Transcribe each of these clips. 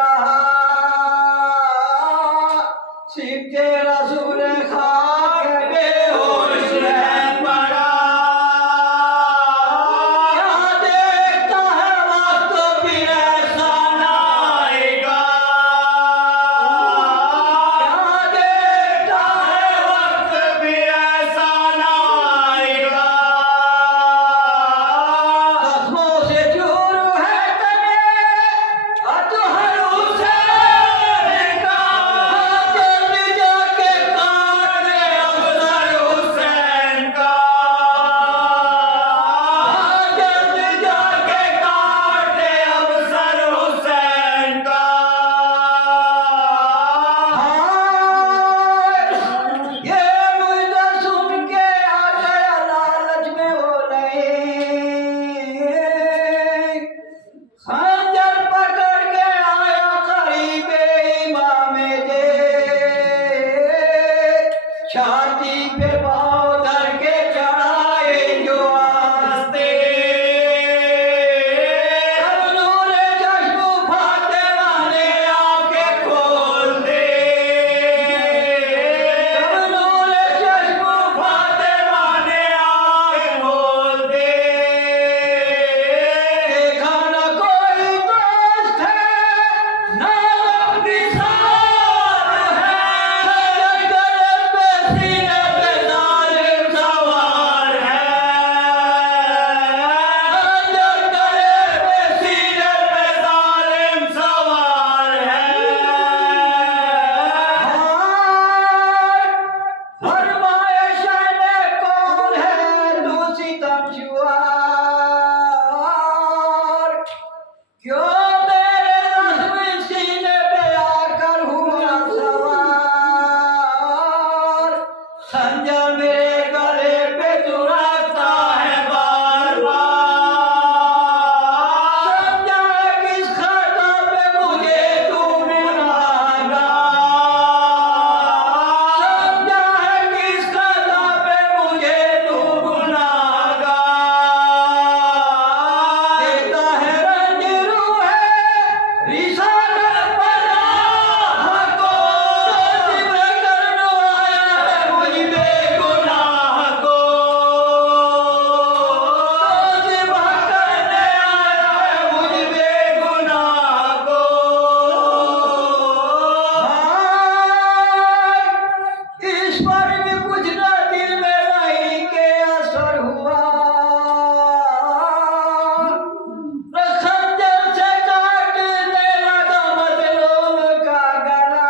کہا سیکھتے رسول خاک بے ہوش رہ پڑا کیا دیکھتا ہے وقت پھر ایسا نہ آئے گا کیا دیکھتا ہے وقت پھر ایسا نہ آئے گا زخموں سے چور ہے تنے اطہر حسین کا جلد جا کے کاٹ لے افضل حسین کا جلد جا کے کاٹ لے افضل حسین کا یہ مجھے سن کے آ گیا لالچ میں وہ نہیں خنجر پکڑ کے آیا قریب امام دے چھاتی پہ پاؤں دھر کے چڑھائے جو آستے اب نور چشم فاطمہ نے آنکھیں کھول دے اب نور چشم فاطمہ نے آنکھیں کھول دے دیکھا نہ کوئی دوست ہے نہ غم کی سوار ہے گلے پہ سینے پہ ظالم سوار ہے گلے پہ سینے پہ ظالم سوار ہے فرمائے شہن کون ہے تو ستم شوار کیوں میرے زخمی سینے پہ آ کر ہوا سوار خنجر میرے گلے پہ تو رکھتا ہے بار بار سمجھا ہے کس خطا پہ مجھے تو گناہگار سمجھا ہے کس خطا پہ مجھے تو گناہگار دیتا ہے رنج روح رسالت پناہ کو ذبح کرنے آیا ہے مجھ بے گناہ کو ذبح کرنے آیا ہے مجھ بے گناہ کو اس پر بھی کچھ نہ دل میں نہیں کے اثر ہوا خنجر سے کاٹنے لگا مظلوم کا گلا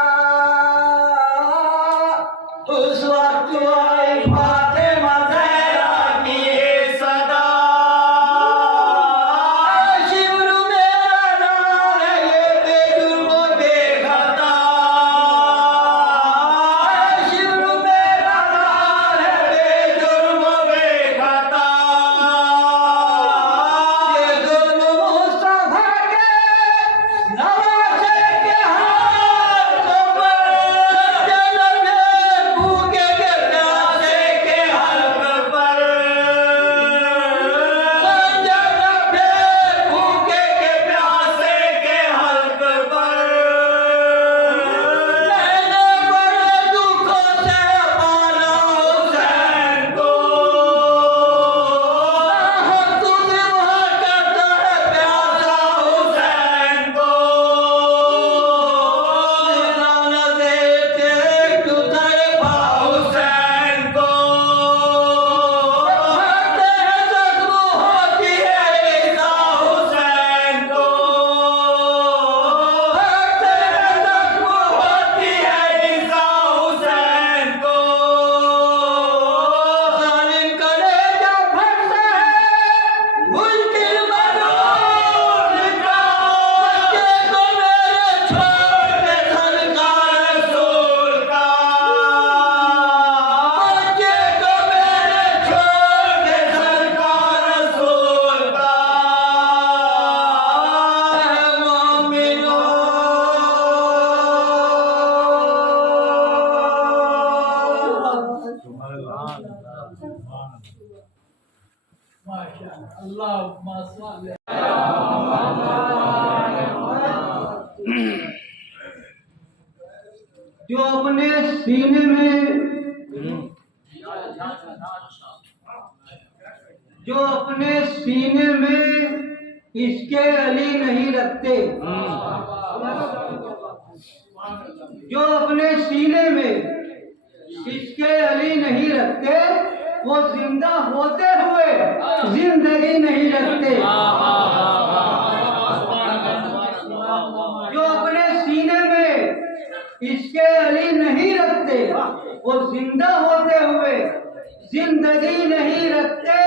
اس وقت آئی فاطمہ زہرا کی یہ صدا شبر میرا نام ہے یہ بے جرم و بے خطا شبر میرا نام ہے بے جرم و بے خطا یہ ظلم مصطفیٰ کے نواسے کے حلق پر جنم بھوکے کے پیاسے کے حلق پر جنم بھوکے کے پیاسے کے حلق پر میں نے بڑے دکھوں سے پالا حسین کو ہم تو ذبح کرتا ہے پیاسا حسین کو زندانہ دیتے ایک تو طرفہ حسین کو بھرتے ہیں زخم ہوتی ہے ایسا حسین کو بھرتے ہیں زخم ہوتی ہے ایسا حسین کو ظالم کلیجہ پھٹتا ہے مشکل مجنون کا بچے کو میرے چھوڑ دے صدقہ رسول کا بچے کو میرے چھوڑ دے صدقہ رسول کا اے مومنو اللهم صل جو اپنے سینے میں عشق علی نہیں رکھتے، جو اپنے سینے میں عشق علی نہیں رکھتے، وہ زندہ ہوتے ہوئے زندگی نہیں رکھتے۔ جو اپنے سینے میں عشق علی نہیں رکھتے، وہ زندہ ہوتے ہوئے زندگی نہیں رکھتے۔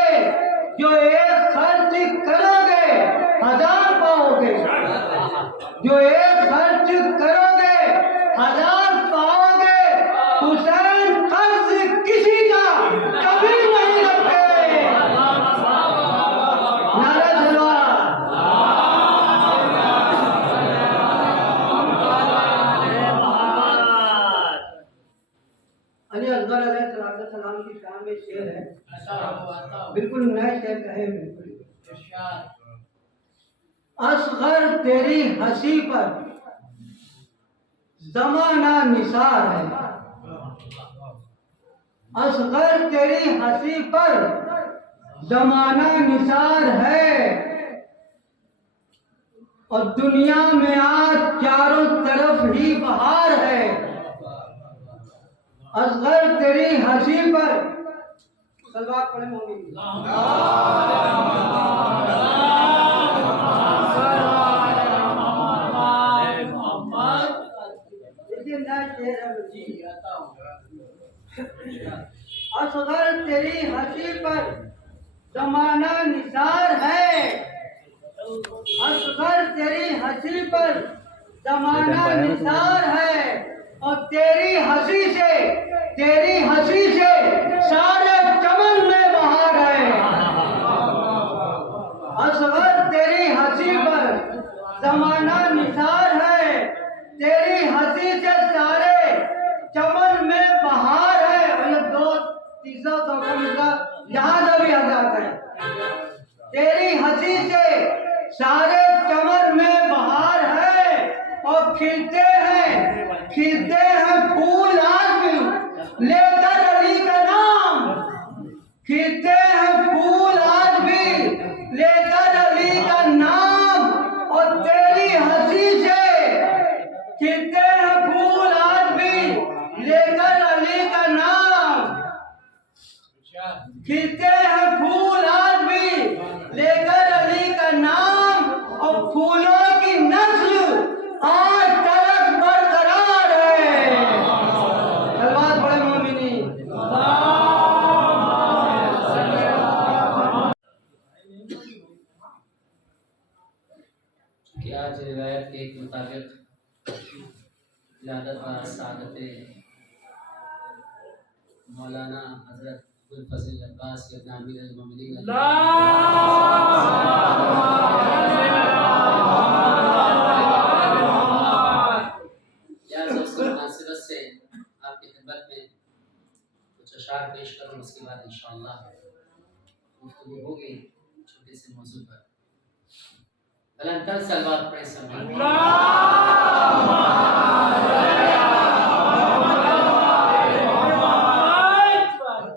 جو ایک خرچ کرو گے ہزار پاؤ گے، جو ایک خرچ کرو گے ہزار پاؤ گے۔ حسین قرض کسی کا کبھی نہیں رکھتے۔ نعرہ تلوار۔ علی اصغر علیہ السلام کی شان میں شعر ہے، بالکل نئے شعر کہے، بالکل اصغر تیری ہنسی پر زمانہ نثار ہے، اصغر تیری ہنسی پر زمانہ نثار ہے، اور دنیا میں آج چاروں طرف ہی بہار ہے۔ اصغر تیری ہنسی پر صلوات پڑھیں مومن۔ اصغر تیری ہنسی پر زمانہ نثار ہے، اصغر تیری ہنسی پر زمانہ نثار ہے، اور تیری ہنسی سے سارے چمن میں بہار ہے۔ اصغر تیری ہنسی پر زمانہ نثار ہے، تیری ہنسی سے سارے چمن میں بہار ہے۔ اور یہ دو تیسرا چوتھا مصرع یہاں سے بھی حضرات ہے۔ تیری ہنسی سے سارے چمن میں بہار ہے، اور کھلتے ہیں پھول آج بھی لے کر علی کا نام، کھلتے ہیں پھول آج بھی لے کر علی کا نام، اور تیری ہنسی سے کھلتے ہیں پھول آج بھی لے کر علی کا نام، کھلتے ہیں پھول آج بھی لے کر علی کا نام، اور پھولوں کی نسل آج تک برقرار ہے۔ صلوات پڑھیں مومنین۔ کہ آج روایت کے مطابق ولادت و سعادت مولانا حضرت ابوالفضل عباس ابن امیر المومنین مناسبت سے آپ کی خدمت میں کچھ اشعار پیش کروں، اس کے بعد انشاءاللہ گفتگو ہوگی چھوٹے سے موضوع پر۔ بلندتر صلوات پڑھیں سب۔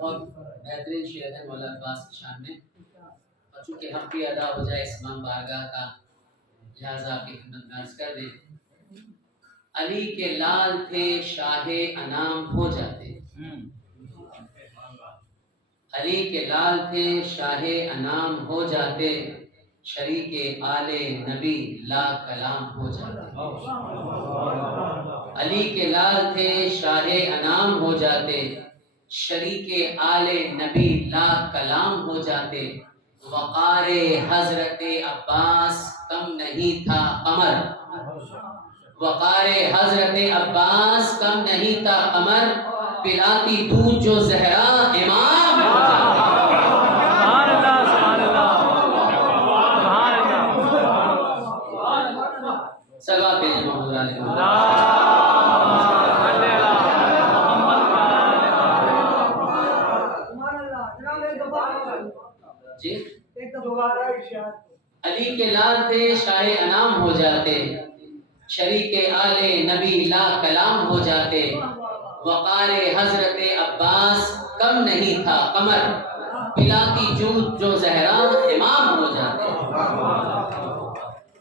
بہت بہترین شعر ہے مولانا عباس کی شان میں، اور چونکہ حق بھی ادا ہو جائے اس امام بارگاہ کا، لہٰذا آپ کی خدمت میں عرض کر دیں۔ علی کے لال تھے شاہ انام ہو جاتے، علی کے لال تھے شاہ انام ہو جاتے، شریک آل نبی لا کلام ہو جاتے۔ علی کے لال تھے شاہ انام ہو جاتے، شریک آل نبی لا کلام ہو جاتے، وقار حضرت عباس کم نہیں تھا قمر، وقار حضرت عباس کم نہیں تھا قمر، پلاتی دودھ جو زہرا امام ہو جاتے۔ صلوات پہ محمد علیہ جی۔ علی کے لال تھے شاہ انام ہو جاتے، شریک آل نبی لا کلام ہو جاتے، وقار حضرت عباس کم نہیں تھا قمر، پلاتی جوت جو زہرا امام ہو جاتے۔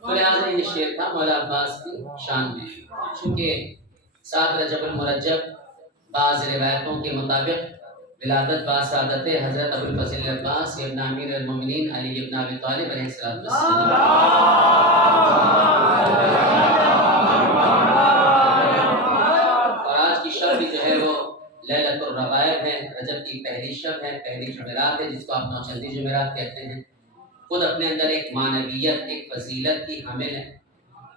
تو لہٰذا یہ شعر تھا مولا عباس کی شان میں، چونکہ 7 رجب المرجب بعض روایتوں کے مطابق ولادت باسعادت حضرت ابوالفضل عباس ابن امیر المومنین علی ابن ابی طالب علیہ السلام۔ اور آج کی شب بھی جو ہے وہ لیلۃ الرغائب ہے، رجب کی پہلی شب ہے، پہلی جمعرات ہے، جس کو آپ نوچندی جمعرات کہتے ہیں۔ خود اپنے اندر ایک معنویت، ایک فضیلت کی حامل ہے،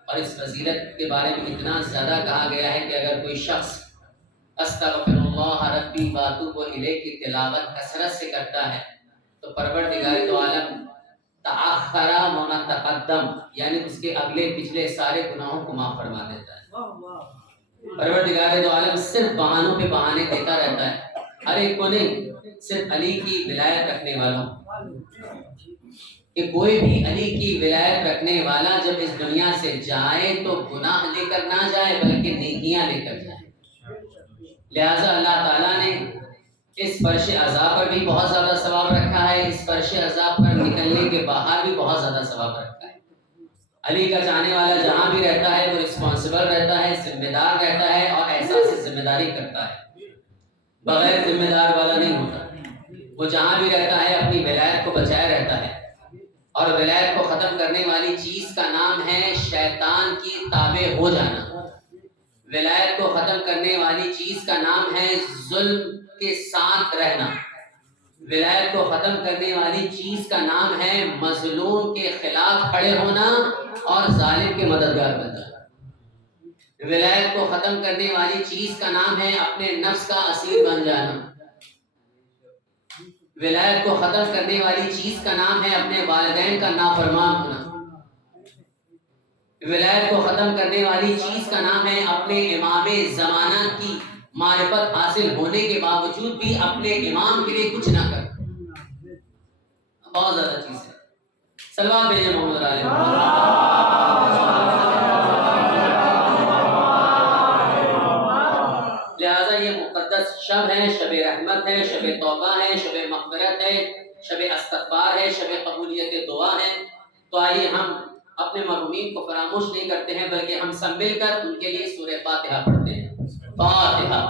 اور اس فضیلت کے بارے میں اتنا زیادہ کہا گیا ہے کہ اگر کوئی شخص استغفر اللہ ربی واتوب الیہ کی تلاوت کثرت سے کرتا ہے تو پروردگار دو عالم تأخر و ما تقدم، یعنی اس کے اگلے پچھلے سارے گناہوں کو معاف فرما دیتا ہے۔ پروردگار دو عالم صرف بہانوں پہ بہانے دیتا رہتا ہے، ہر ایک کو نہیں، صرف علی کی ولایت رکھنے والوں، کہ کوئی بھی علی کی ولایت رکھنے والا جب اس دنیا سے جائے تو گناہ لے کر نہ جائے بلکہ نیکیاں لے کر جائے۔ لہٰذا اللہ تعالیٰ نے اس فرش عذاب پر بھی بہت زیادہ ثواب رکھا ہے، اس فرش عذاب پر نکلنے کے باہر بھی بہت زیادہ ثواب رکھا ہے۔ علی کا چاہنے والا جہاں بھی رہتا ہے وہ رسپانسبل رہتا ہے، ذمہ دار رہتا ہے، اور احساس ذمہ داری کرتا ہے، بغیر ذمہ دار والا نہیں ہوتا۔ وہ جہاں بھی رہتا ہے اپنی ولایت کو بچائے رہتا ہے، اور ولایت کو ختم کرنے والی چیز کا نام ہے شیطان کی تابع ہو جانا۔ ولایت کو ختم کرنے والی چیز کا نام ہے ظلم کے ساتھ رہنا۔ ولایت کو ختم کرنے والی چیز کا نام ہے مظلوم کے خلاف کھڑے ہونا اور ظالم کے مددگار بن جانا۔ ولایت کو ختم کرنے والی چیز کا نام ہے اپنے نفس کا اسیر بن جانا۔ ولایت کو ختم کرنے والی چیز کا نام ہے اپنے والدین کا نافرمان ہونا۔ ولایت کو ختم کرنے والی چیز کا نام ہے اپنے امام زمانہ کی معرفت حاصل ہونے کے باوجود بھی اپنے امام کے لیے کچھ نہ کرنا۔ بہت زیادہ چیز ہے۔ صلوات بھیجیں محمد علیہ لہٰذا یہ مقدس شب ہے، شب رحمت ہے، شب توبہ ہے، شب مغفرت ہے، شب استغفار ہے، شب قبولیت دعا ہے۔ تو آئیے ہم اپنے مرحومین کو فراموش نہیں کرتے ہیں بلکہ ہم سب مل کر ان کے لیے سورہ فاتحہ پڑھتے ہیں۔ فاتحہ۔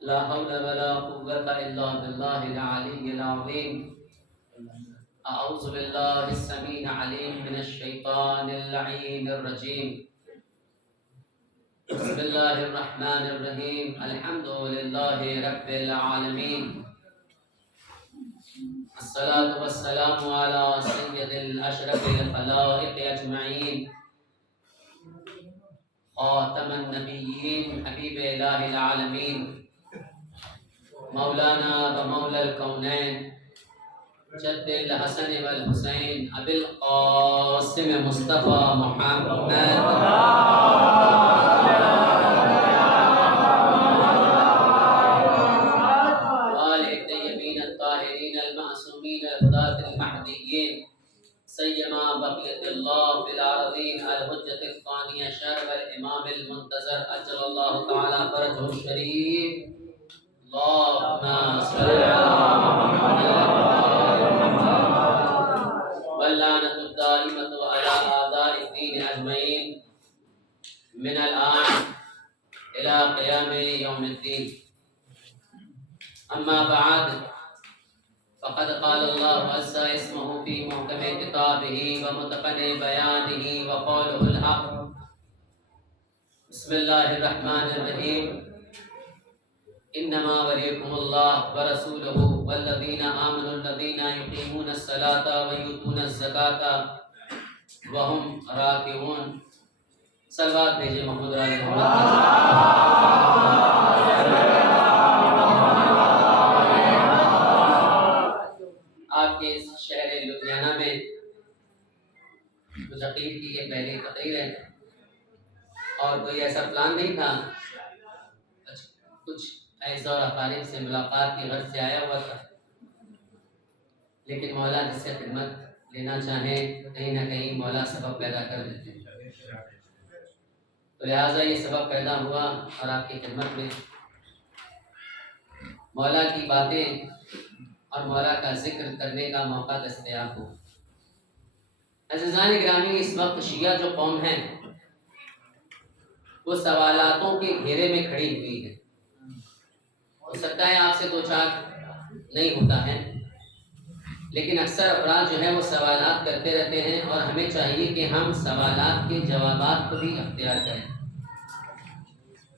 لا حول ولا قوة إلا بالله العلي العظيم أعوذ بالله السميع العليم من الشيطان اللعين الرجيم بسم الله الرحمن الرحيم الحمد لله رب العالمين الصلاة والسلام على سيد الأشرف الخلائق أجمعين خاتم النبيين حبيب إله العالمين مولانا و مولا الکونین جد الحسن والحسین ابی القاسم مصطفیٰ محمد وآل الطیبین الطاہرین المعصومین الہداة المہدیین سیما بقیت اللہ فی العارضین الحجۃ الثانیہ شہر والامام المنتظر اجل اللہ تعالی فرجہ الشریف اللهم صل على محمد واللعنة الدائمة على أعداء الدين أجمعين من الآن إلى قيام يوم الدين. أما بعد فقد قال الله عز اسمه في محكم كتابه ومتقن بيانه وقوله الحق. بسم الله الرحمن الرحيم. انما وليكم الله ورسوله والذين آمنوا الذين يقيمون الصلاة ويؤتون الزكاة وهم راكعون. صلوات بھیجے محمد علیہ کچھ ایسا اور اقارب سے ملاقات کی غرض سے آیا ہوا تھا، لیکن مولا جس سے خدمت لینا چاہیں کہیں نہ کہیں مولا سبب پیدا کر دیتے ہیں، تو لہٰذا یہ سبب پیدا ہوا اور آپ کی خدمت میں مولا کی باتیں اور مولا کا ذکر کرنے کا موقع دستیاب ہو۔ عزیزان گرامی، اس وقت شیعہ جو قوم ہے وہ سوالاتوں کے گھیرے میں کھڑی ہوئی ہے۔ ہو سکتا ہے آپ سے دو چار نہیں ہوتا ہے، لیکن اکثر افراد جو ہے وہ سوالات کرتے رہتے ہیں، اور ہمیں چاہیے کہ ہم سوالات کے جوابات کو بھی اختیار کریں،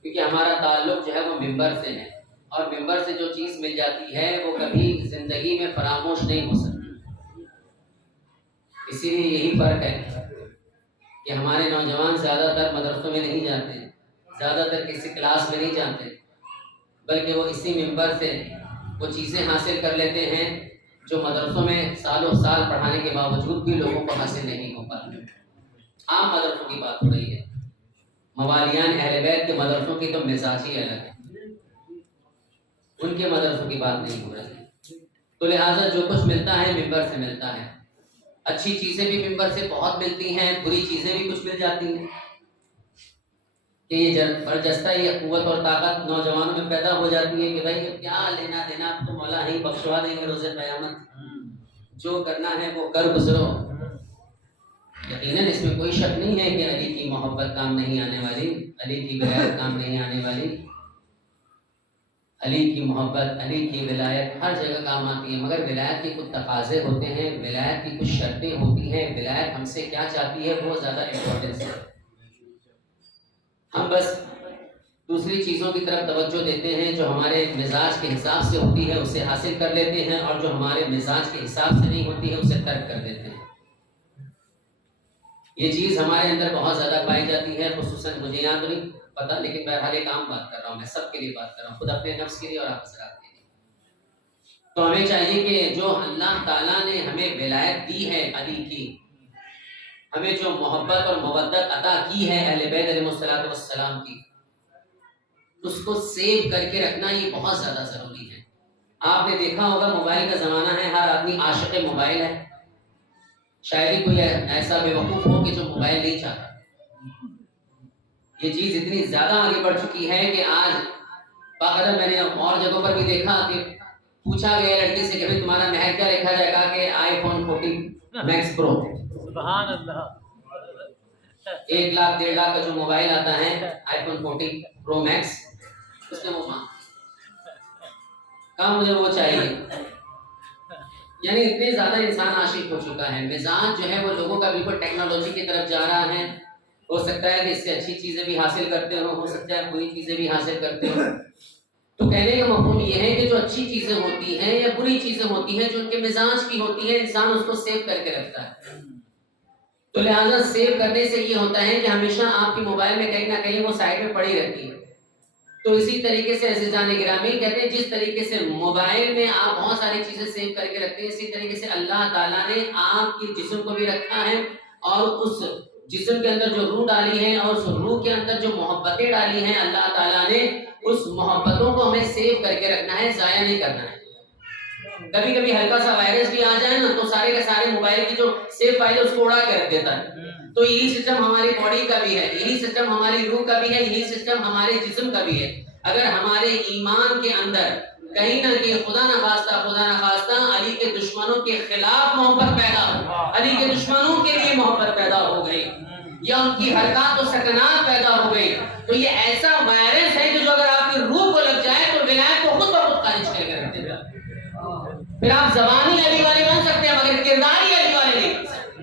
کیونکہ ہمارا تعلق جو ہے وہ ممبر سے ہے، اور ممبر سے جو چیز مل جاتی ہے وہ کبھی زندگی میں فراموش نہیں ہو سکتی۔ اسی لیے یہی فرق ہے کہ ہمارے نوجوان زیادہ تر مدرسوں میں نہیں جاتے، زیادہ تر کسی کلاس میں نہیں جاتے، بلکہ وہ اسی ممبر سے وہ چیزیں حاصل کر لیتے ہیں جو مدرسوں میں سالوں سال پڑھانے کے باوجود بھی لوگوں کو حاصل نہیں ہو پاتی۔ عام مدرسوں کی بات ہو رہی ہے، موالیان اہل بیت کے مدرسوں کی تو مزاج ہی الگ ہے، ان کے مدرسوں کی بات نہیں ہو رہی۔ تو لہٰذا جو کچھ ملتا ہے ممبر سے ملتا ہے، اچھی چیزیں بھی ممبر سے بہت ملتی ہیں، بری چیزیں بھی کچھ مل جاتی ہیں، کہ یہ برجستہ یہ قوت اور طاقت نوجوانوں میں پیدا ہو جاتی ہے کہ بھائی کیا لینا دینا، اب تو مولا ہی بخشوا دیں گے روز قیامت، جو کرنا ہے وہ کر گزرو۔ یقیناً اس میں کوئی شک نہیں ہے کہ علی کی محبت کام نہیں آنے والی، علی کی ولایت کام نہیں آنے والی، علی کی محبت، علی کی ولایت ہر جگہ کام آتی ہے، مگر ولایت کے کچھ تقاضے ہوتے ہیں، ولایت کی کچھ شرطیں ہوتی ہیں، ولایت ہم سے کیا چاہتی ہے وہ زیادہ امپورٹنس ہے۔ ہم بس دوسری چیزوں کی طرف توجہ دیتے ہیں، جو ہمارے مزاج کے حساب سے ہوتی ہے اسے حاصل کر لیتے ہیں، اور جو ہمارے مزاج کے حساب سے نہیں ہوتی ہے اسے ترک کر دیتے ہیں۔ یہ چیز ہمارے اندر بہت زیادہ پائی جاتی ہے، خصوصاً مجھے یہاں تو نہیں پتا، لیکن بہرحال ایک عام بات کر رہا ہوں، میں سب کے لیے بات کر رہا ہوں، خود اپنے نفس کے لیے اور آپ حضرات کے لیے۔ تو ہمیں چاہیے کہ جو اللہ تعالیٰ نے ہمیں ولایت دی ہے علی کی، ہمیں جو محبت اور مودت عطا کی ہے اہل بیت علیہ الصلوۃ والسلام کی، اس کو سیو کر کے رکھنا یہ بہت زیادہ ضروری ہے۔ آپ نے دیکھا ہوگا موبائل کا زمانہ ہے، ہر آدمی عاشق موبائل ہے، شاید ہی کوئی ایسا بے وقوف ہو کہ جو موبائل نہیں چاہتا۔ یہ چیز اتنی زیادہ آگے بڑھ چکی ہے کہ آج باقاعدہ میں نے اور جگہوں پر بھی دیکھا کہ پوچھا گیا لڑکی سے کہ بھائی تمہارا مہر کیا لکھا جائے گا، کہ آئی فون 14 میکس پرو۔ سبحان اللہ۔ 1 لاکھ 1.5 لاکھ کا جو موبائل آتا ہے آئی فون 14 پرو میکس، اس میں وہ کہا مجھے وہ چاہیے۔ یعنی اتنے زیادہ انسان عاشق ہو چکا ہے، مزاج جو ہے وہ لوگوں کا بالکل ٹیکنالوجی کی طرف جا رہا ہے۔ ہو سکتا ہے کہ اس سے اچھی چیزیں بھی حاصل کرتے ہو سکتا ہے بری چیزیں بھی حاصل کرتے ہو۔ تو کہنے کا مفہوم یہ ہے کہ جو اچھی چیزیں ہوتی ہیں یا بری چیزیں ہوتی ہیں جو ان کے مزاج کی ہوتی ہے، انسان اس کو سیو کر کے رکھتا ہے۔ تو لہٰذا سیو کرنے سے یہ ہوتا ہے کہ ہمیشہ آپ کی موبائل میں کہیں نہ کہیں وہ سائڈ میں پڑی رہتی ہے۔ تو اسی طریقے سے عزیزان گرامی کہتے ہیں جس طریقے سے موبائل میں آپ بہت ساری چیزیں سیو کر کے رکھتے ہیں، اسی طریقے سے اللہ تعالیٰ نے آپ کے جسم کو بھی رکھا ہے، اور اس جسم کے اندر جو روح ڈالی ہے اور اس روح کے اندر جو محبتیں ڈالی ہیں اللہ تعالیٰ نے، اس محبتوں کو ہمیں سیو کر کے رکھنا ہے، ضائع نہیں کرنا ہے۔ کبھی کبھی ہلکا سا وائرس بھی آ جائے نا تو سارے کے سارے موبائل کی جو سیو فائل ہے اس کو اڑا کے رکھ دیتا ہے۔ تو یہی سسٹم ہماری باڈی کا بھی ہے، یہی سسٹم ہماری روح کا بھی ہے، یہی سسٹم ہمارے جسم کا بھی ہے۔ اگر ہمارے ایمان کے اندر کہیں نہ کہیں خدا نخواستہ علی کے دشمنوں کے خلاف محبت پیدا ہو، علی کے دشمنوں کے لیے محبت پیدا ہو گئی، یا ان کی حرکات و سکنات پیدا ہو گئی، تو یہ ایسا وائرس ہے کہ جو اگر آپ کی روح کو لگ جائے تو ولایت کو خود بخود خارج کر کے رکھ دے گا۔ پھر آپ زبانی علی والے بن سکتے ہیں مگر کرداری علی والے نہیں بن سکتے۔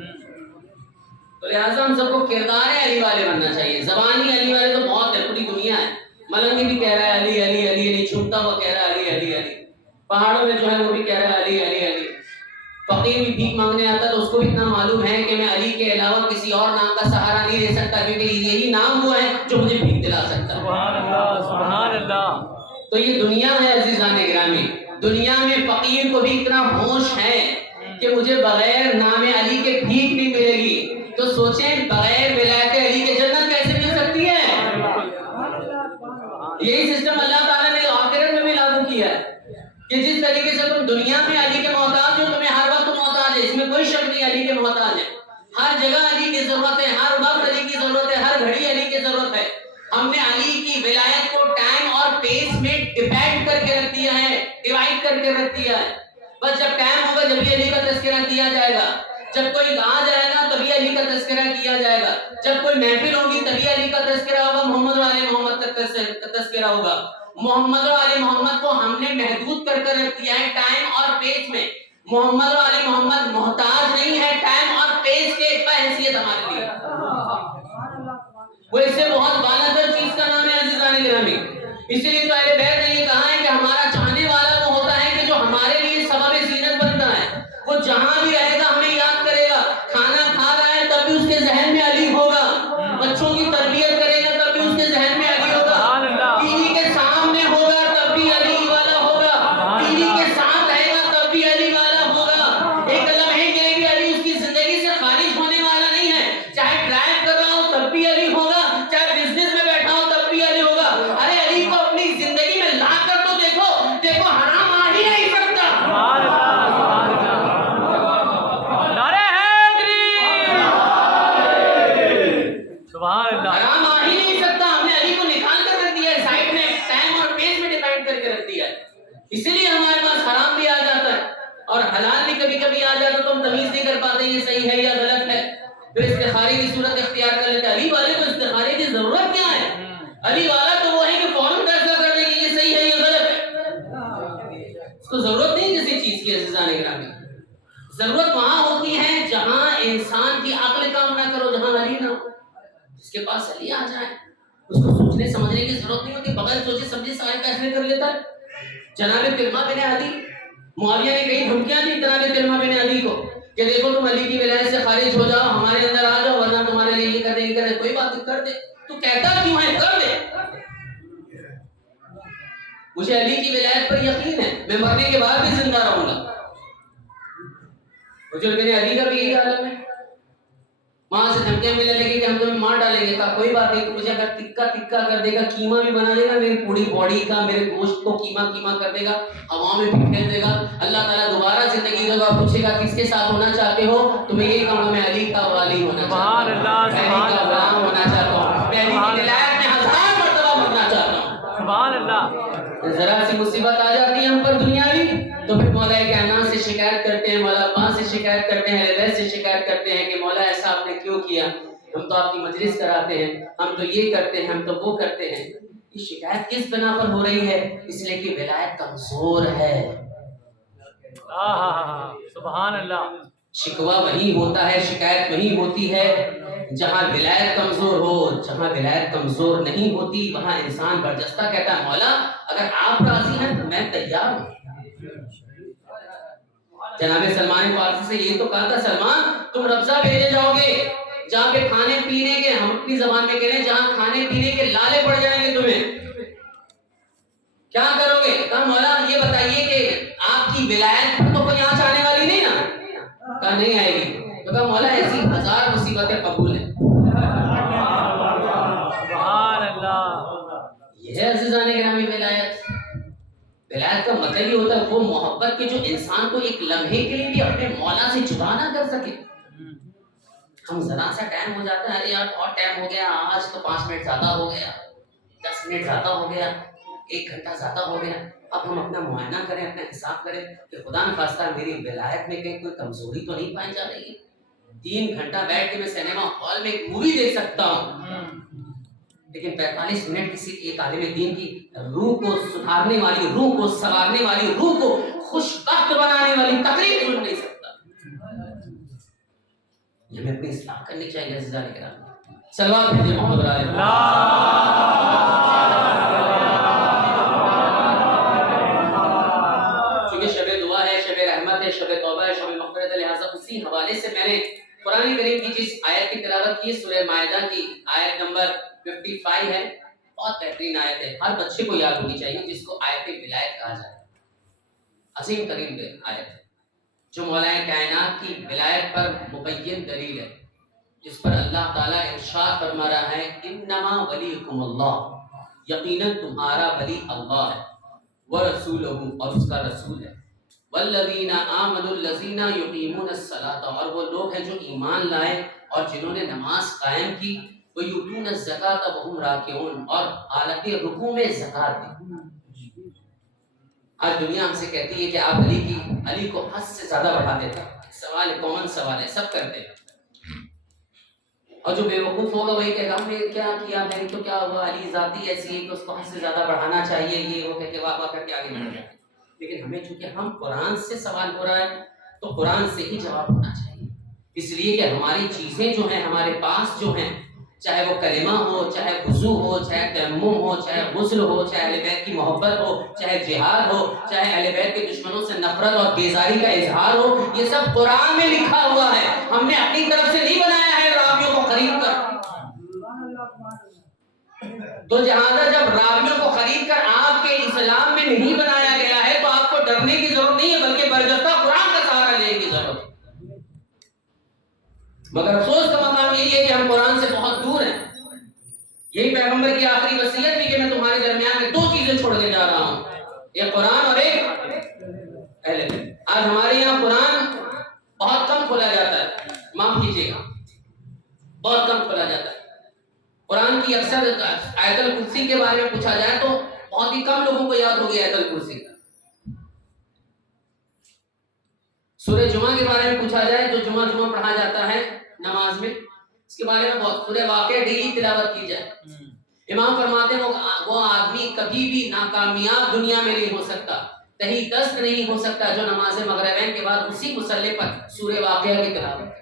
تو لہٰذا ہم سب کو کردار علی والے بننا چاہیے۔ زبانی علی والے تو بہت ہے، پوری دنیا ہے، ملنگی بھی کہہ رہا ہے علی علی علی علی، چھوٹتا ہوا کہہ رہا ہے علی علی علی، پہاڑوں میں جو ہے وہ بھی کہہ رہا ہے علی علی علی، فقیر بھی بھیک مانگنے آتا تو اس کو بھی اتنا معلوم ہے کہ میں علی کے علاوہ کسی اور نام کا سہارا نہیں لے سکتا، کیونکہ یہی نام وہ ہے جو مجھے بھیک دلا سکتا ہے۔ سبحان اللہ سبحان اللہ۔ تو یہ دنیا ہے عزیزان گرامی، دنیا میں فقیر کو بھی اتنا ہوش ہے کہ مجھے بغیر نام علی کے بھیک بھی ملے گی، تو سوچیں بغیر ولایت علی کے جنت کیسے مل سکتی ہے؟ یہی سسٹم اللہ تعالیٰ نے آخرت میں بھی لاگو کیا ہے کہ جس طریقے سے تم دنیا میں علی کے محتاج ہو، تمہیں ہر وقت محتاج ہے، اس میں کوئی شک نہیں، علی کے محتاج ہے، ہر جگہ علی کی ضرورت ہے، ہر وقت علی کی ضرورت ہے، ہر گھڑی علی کی ضرورت ہے۔ ہم نے علی کی ولایت کو ٹائم اور پیس میں ڈیوائڈ کر کے رکھ دیا ہے، بس جب ٹائم ہوگا جبھی علی کا تذکرہ کیا جائے گا، جب کوئی آ جائے گا تبھی علی کا تذکرہ کیا جائے گا، جب کوئی محفل ہوگی تبھی علی کا تذکرہ ہوگا، محمد و آل محمد کا تذکرہ ہوگا۔ محمد و آل محمد کو ہم نے محدود کر کر رکھ دیا ہے ٹائم اور پیس میں۔ محمد و آل محمد محتاج نہیں ہے ٹائم اور پیس کے بحیثیت ہمارے لیے، وہ اس سے بہت بالا تر چیز کا نام ہے عزیزان گرامی۔ اسی لیے تو اہل بیت نے یہ کہا ہے کہ ہمارا چاہنے والا وہ ہوتا ہے کہ جو ہمارے لیے سبب زینت بنتا ہے، وہ جہاں بھی رہے گا ہمیں یاد کرے گا، کھانا کھا رہا ہے تب بھی اس کے ذہن میں علی ہوگا، بچوں کی تربیت کرے گا تب بھی اس کے ذہن میں علی ہوگا، ٹی وی کے سامنے ہوگا تب بھی علی والا ہوگا، ٹی وی کے ساتھ رہے گا تب بھی علی والا ہوگا، ایک لمحے کے لیے بھی علی اس کی زندگی سے خارج ہونے والا نہیں ہے، چاہے ڈرائیو کر رہا ہو تب بھی علی ہوگا، چاہے بزنس میں بیٹھا ہو تب بھی علی ہوگا۔ ارے علی کو اپنی زندگی میں لا کر تو دیکھو، دیکھو حرام آ ہی نہیں سکتا، حرام آ ہی نہیں سکتا۔ ہم نے علی کو نکال کر رکھ دیا ہے سائڈ میں، ٹائم اور پیس میں ڈیپینڈ کر کے رکھ دیا ہے، اسی لیے ہمارے پاس حرام بھی آ جاتا ہے اور حلال بھی کبھی کبھی آ جاتا ہے تو ہم تمیز نہیں کر پاتے یہ صحیح ہے یا غلط ہے، پھر استخارے کی صورت اختیار کر لیتے ہیں۔ علی والے کو استخارے کی ضرورت کیا ہے؟ علی والا تو وہ ہے کہ فوراً فیصلہ کر دے کہ یہ صحیح ہے یا غلط ہے، اس کو ضرورت نہیں کسی چیز کی عزیزان گرامی۔ ضرورت وہاں ہوتی ہے جہاں انسان کی عقل کام نہ کرو، جہاں علی نہ ہو، جس کے پاس علی آ جائے اس کو سوچنے سمجھنے کی ضرورت نہیں ہوتی، بغیر سوچے سمجھے سارے فیصلے کر لیتا ہے۔ جناب طلحہ بن عدی، معاویہ نے کئی دھمکیاں دی جناب طلحہ بن عدی کو کہ دیکھو تم علی کی ولایت سے خارج ہو جاؤ، ہمارے اندر آ جاؤ، ورنہ تمہارے لیے یہ کر دیں، یہ کر دیں، کوئی بات نہیں، کر دے، تو کہتا کیوں ہے، کر دے، مجھے علی کی ولایت پر یقین ہے، میں مرنے کے بعد بھی زندہ رہوں گا۔ حضور بن عدی کا بھی یہی عالم ہے، وہاں سے دھمکیاں ملنے لگی کہ ہم تمہیں مار ڈالیں گے، کہا کوئی بات نہیں، تو مجھے اگر تکا تکا کر دے گا، قیمہ بھی بنا دے گا میری پوری باڈی کا، میرے گوشت کو قیمہ قیمہ کر دے گا، ہوا میں بھی پھینک دے گا، اللہ تعالیٰ دوبارہ زندگی دے گا، پوچھے گا کس کے ساتھ ہونا چاہتے ہو، تو میں یہی کہوں گا میں علی کا والی ہونا چاہتا ہوں، میں علی کا غلام ہونا چاہتا ہوں، میں علی کی ولایت میں 1000 مرتبہ مرنا چاہتا ہوں۔ سبحان اللہ۔ ذرا سی مصیبت آ جاتی ہے ہم پر دنیاوی تو پھر مولا کائنات سے شکایت کرتے ہیں، مولا پاک سے شکایت کرتے ہیں، اہل بیت سے شکایت کرتے ہیں کہ مولا ایسا آپ نے کیوں کیا، ہم تو آپ کی مجلس کراتے ہیں، ہم تو یہ کرتے ہیں، ہم تو وہ کرتے ہیں۔ یہ شکایت کس بنا پر ہو رہی ہے؟ اس لیے کہ ولایت کمزور ہے۔ سبحان اللہ۔ شکوہ وہی ہوتا ہے، شکایت وہی ہوتی ہے جہاں ولایت کمزور ہو، جہاں ولایت کمزور نہیں ہوتی وہاں انسان برجستہ کہتا ہے مولا اگر آپ راضی ہیں تو میں تیار ہوں۔ جناب سلمان فارسی سے یہ تو کہا تھا سلمان تم ربضہ بھیجے جاؤ گے جہاں پہ کھانے پینے کے، ہم اپنی زبان میں کہہ رہے ہیں جہاں کھانے پینے کے لالے پڑ جائیں گے تمہیں، کیا کرو گے؟ کہا مولا یہ بتائیے کہ آپ کی ولایت پر تو کوئی آنچ آنے والی نہیں نا؟ کہا نہیں آئے گی۔ تو کہا مولا ایسی 1000 مصیبتیں قبول ہیں۔ سبحان اللہ۔ یہ ہے عزیزان گرامی ولایت۔ ولایت کا مطلب یہ ہوتا ہے وہ محبت کہ جو انسان کو ایک لمحے کے لیے بھی اپنے مولا سے جدا نہ کر سکے۔ ہم ذرا سا ٹائم ہو جاتا ہے ارے یار بہت ٹائم ہو گیا، آج تو 5 منٹ زیادہ ہو گیا، 10 منٹ زیادہ ہو گیا، 1 گھنٹہ زیادہ ہو گیا۔ اب ہم اپنا معائنہ کریں، اپنا حساب کریں کہ خدا نخواستہ میری ولایت میں کہیں کوئی کمزوری تو نہیں پائی جا رہی ہے۔ 3 گھنٹہ بیٹھ کے میں سینما ہال میں ایک مووی دیکھ سکتا ہوں، لیکن 45 منٹ کسی ایک عالم دین کی روح کو سدھارنے والی، روح کو سنوارنے والی، روح کو خوشبخت بنانے والی تقریر سن نہیں سکتا۔ یہ ہمیں اپنی اصلاح کرنی چاہیے عزیزان کرام۔ صلوات بھیجیں محمد علیہ چونکہ شب دعا ہے، شب رحمت ہے، شب توبہ ہے، شب مغفرت ہے، لہٰذا اسی حوالے سے میں نے قرآن کریم کی جس آیت کی تلاوت کی سورہ مائدہ کی آیت نمبر 55 ہے، بہت بہترین آیت ہے، ہر بچے کو یاد ہونی چاہیے، جس کو آیت ولایت کہا جاتا ہے۔ عظیم ترین آیت ہے جو مولا کائنات کی ولایت پر مبین دلیل ہے، جس پر اللہ تعالیٰ ارشاد فرما رہا ہے انما ولیکم اللہ، یقیناً تمہارا ولی اللہ ہے، ورسولہ اور اس کا رسول ہے، والذین آمنوا الذین یقیمون الصلاۃ اور وہ لوگ ہیں جو ایمان لائے اور جنہوں نے نماز قائم کی، ویؤتون الزکاۃ وہم راکعون اور حالت رکوع میں زکات دی۔ آج دنیا ہم سے کہتی ہے کہ آپ علی کو حد سے زیادہ بڑھا دیتے ہیں، سوال ہے، کامن سوال ہے، سب کرتے ہیں، اور جو بے وقوف ہوگا وہی کہے گا ہم نے کیا کیا، میری تو کیا ہوا، علی ذاتی ایسی ہے کہ اس کو حد سے زیادہ بڑھانا چاہیے، یہ وہ کہہ کے واہ واہ کر کے آگے بڑھ جاتے ہیں۔ لیکن ہمیں چونکہ ہم قرآن سے سوال ہو رہا ہے تو قرآن سے ہی جواب ہونا چاہیے، اس لیے کہ ہماری چیزیں جو ہیں ہمارے پاس جو ہیں، چاہے وہ کلمہ ہو، چاہے وضو ہو، چاہے تیمم ہو، چاہے غسل ہو، چاہے اہل بیت کی محبت ہو، چاہے جہاد ہو، چاہے اہل بیت کے دشمنوں سے نفرت اور بیزاری کا اظہار ہو، یہ سب قرآن میں لکھا ہوا ہے، ہم نے اپنی طرف سے نہیں بنایا ہے راویوں کو خرید کر۔ تو لہٰذا جب راویوں کو خرید کر آپ کے اسلام میں نہیں بنایا گیا ہے تو آپ کو ڈرنے کی ضرورت نہیں ہے، بلکہ برجستہ قرآن کا سہارا لینے کی ضرورت ہے۔ مگر افسوس کا مقام یہی ہے کہ ہم قرآن سے بہت دور ہیں۔ یہی پیغمبر کی آخری وصیت بھی کہ میں تمہارے درمیان میں دو چیزیں چھوڑ کے جا رہا ہوں، ایک قرآن اور ایک اہل بیت۔ آج ہمارے یہاں قرآن بہت کم کھولا جاتا ہے، معاف کیجیے گا، بہت کم کھولا جاتا ہے۔ قرآن کی اکثر آیت الکرسی کے بارے میں پوچھا جائے تو بہت ہی کم لوگوں کو یاد ہوگی آیت الکرسی۔ سورہ جمعہ کے بارے میں پوچھا جائے جو جمعہ پڑھا جاتا ہے نماز میں، اس کے بارے میں بہت، سورہ واقعہ ڈیلی تلاوت کی جائے۔ امام فرماتے ہیں وہ آدمی کبھی بھی ناکامیاب دنیا میں نہیں ہو سکتا، تہی دست نہیں ہو سکتا جو نماز مغربین کے بعد اسی مصلی پر سورہ واقعہ کی تلاوت کرے۔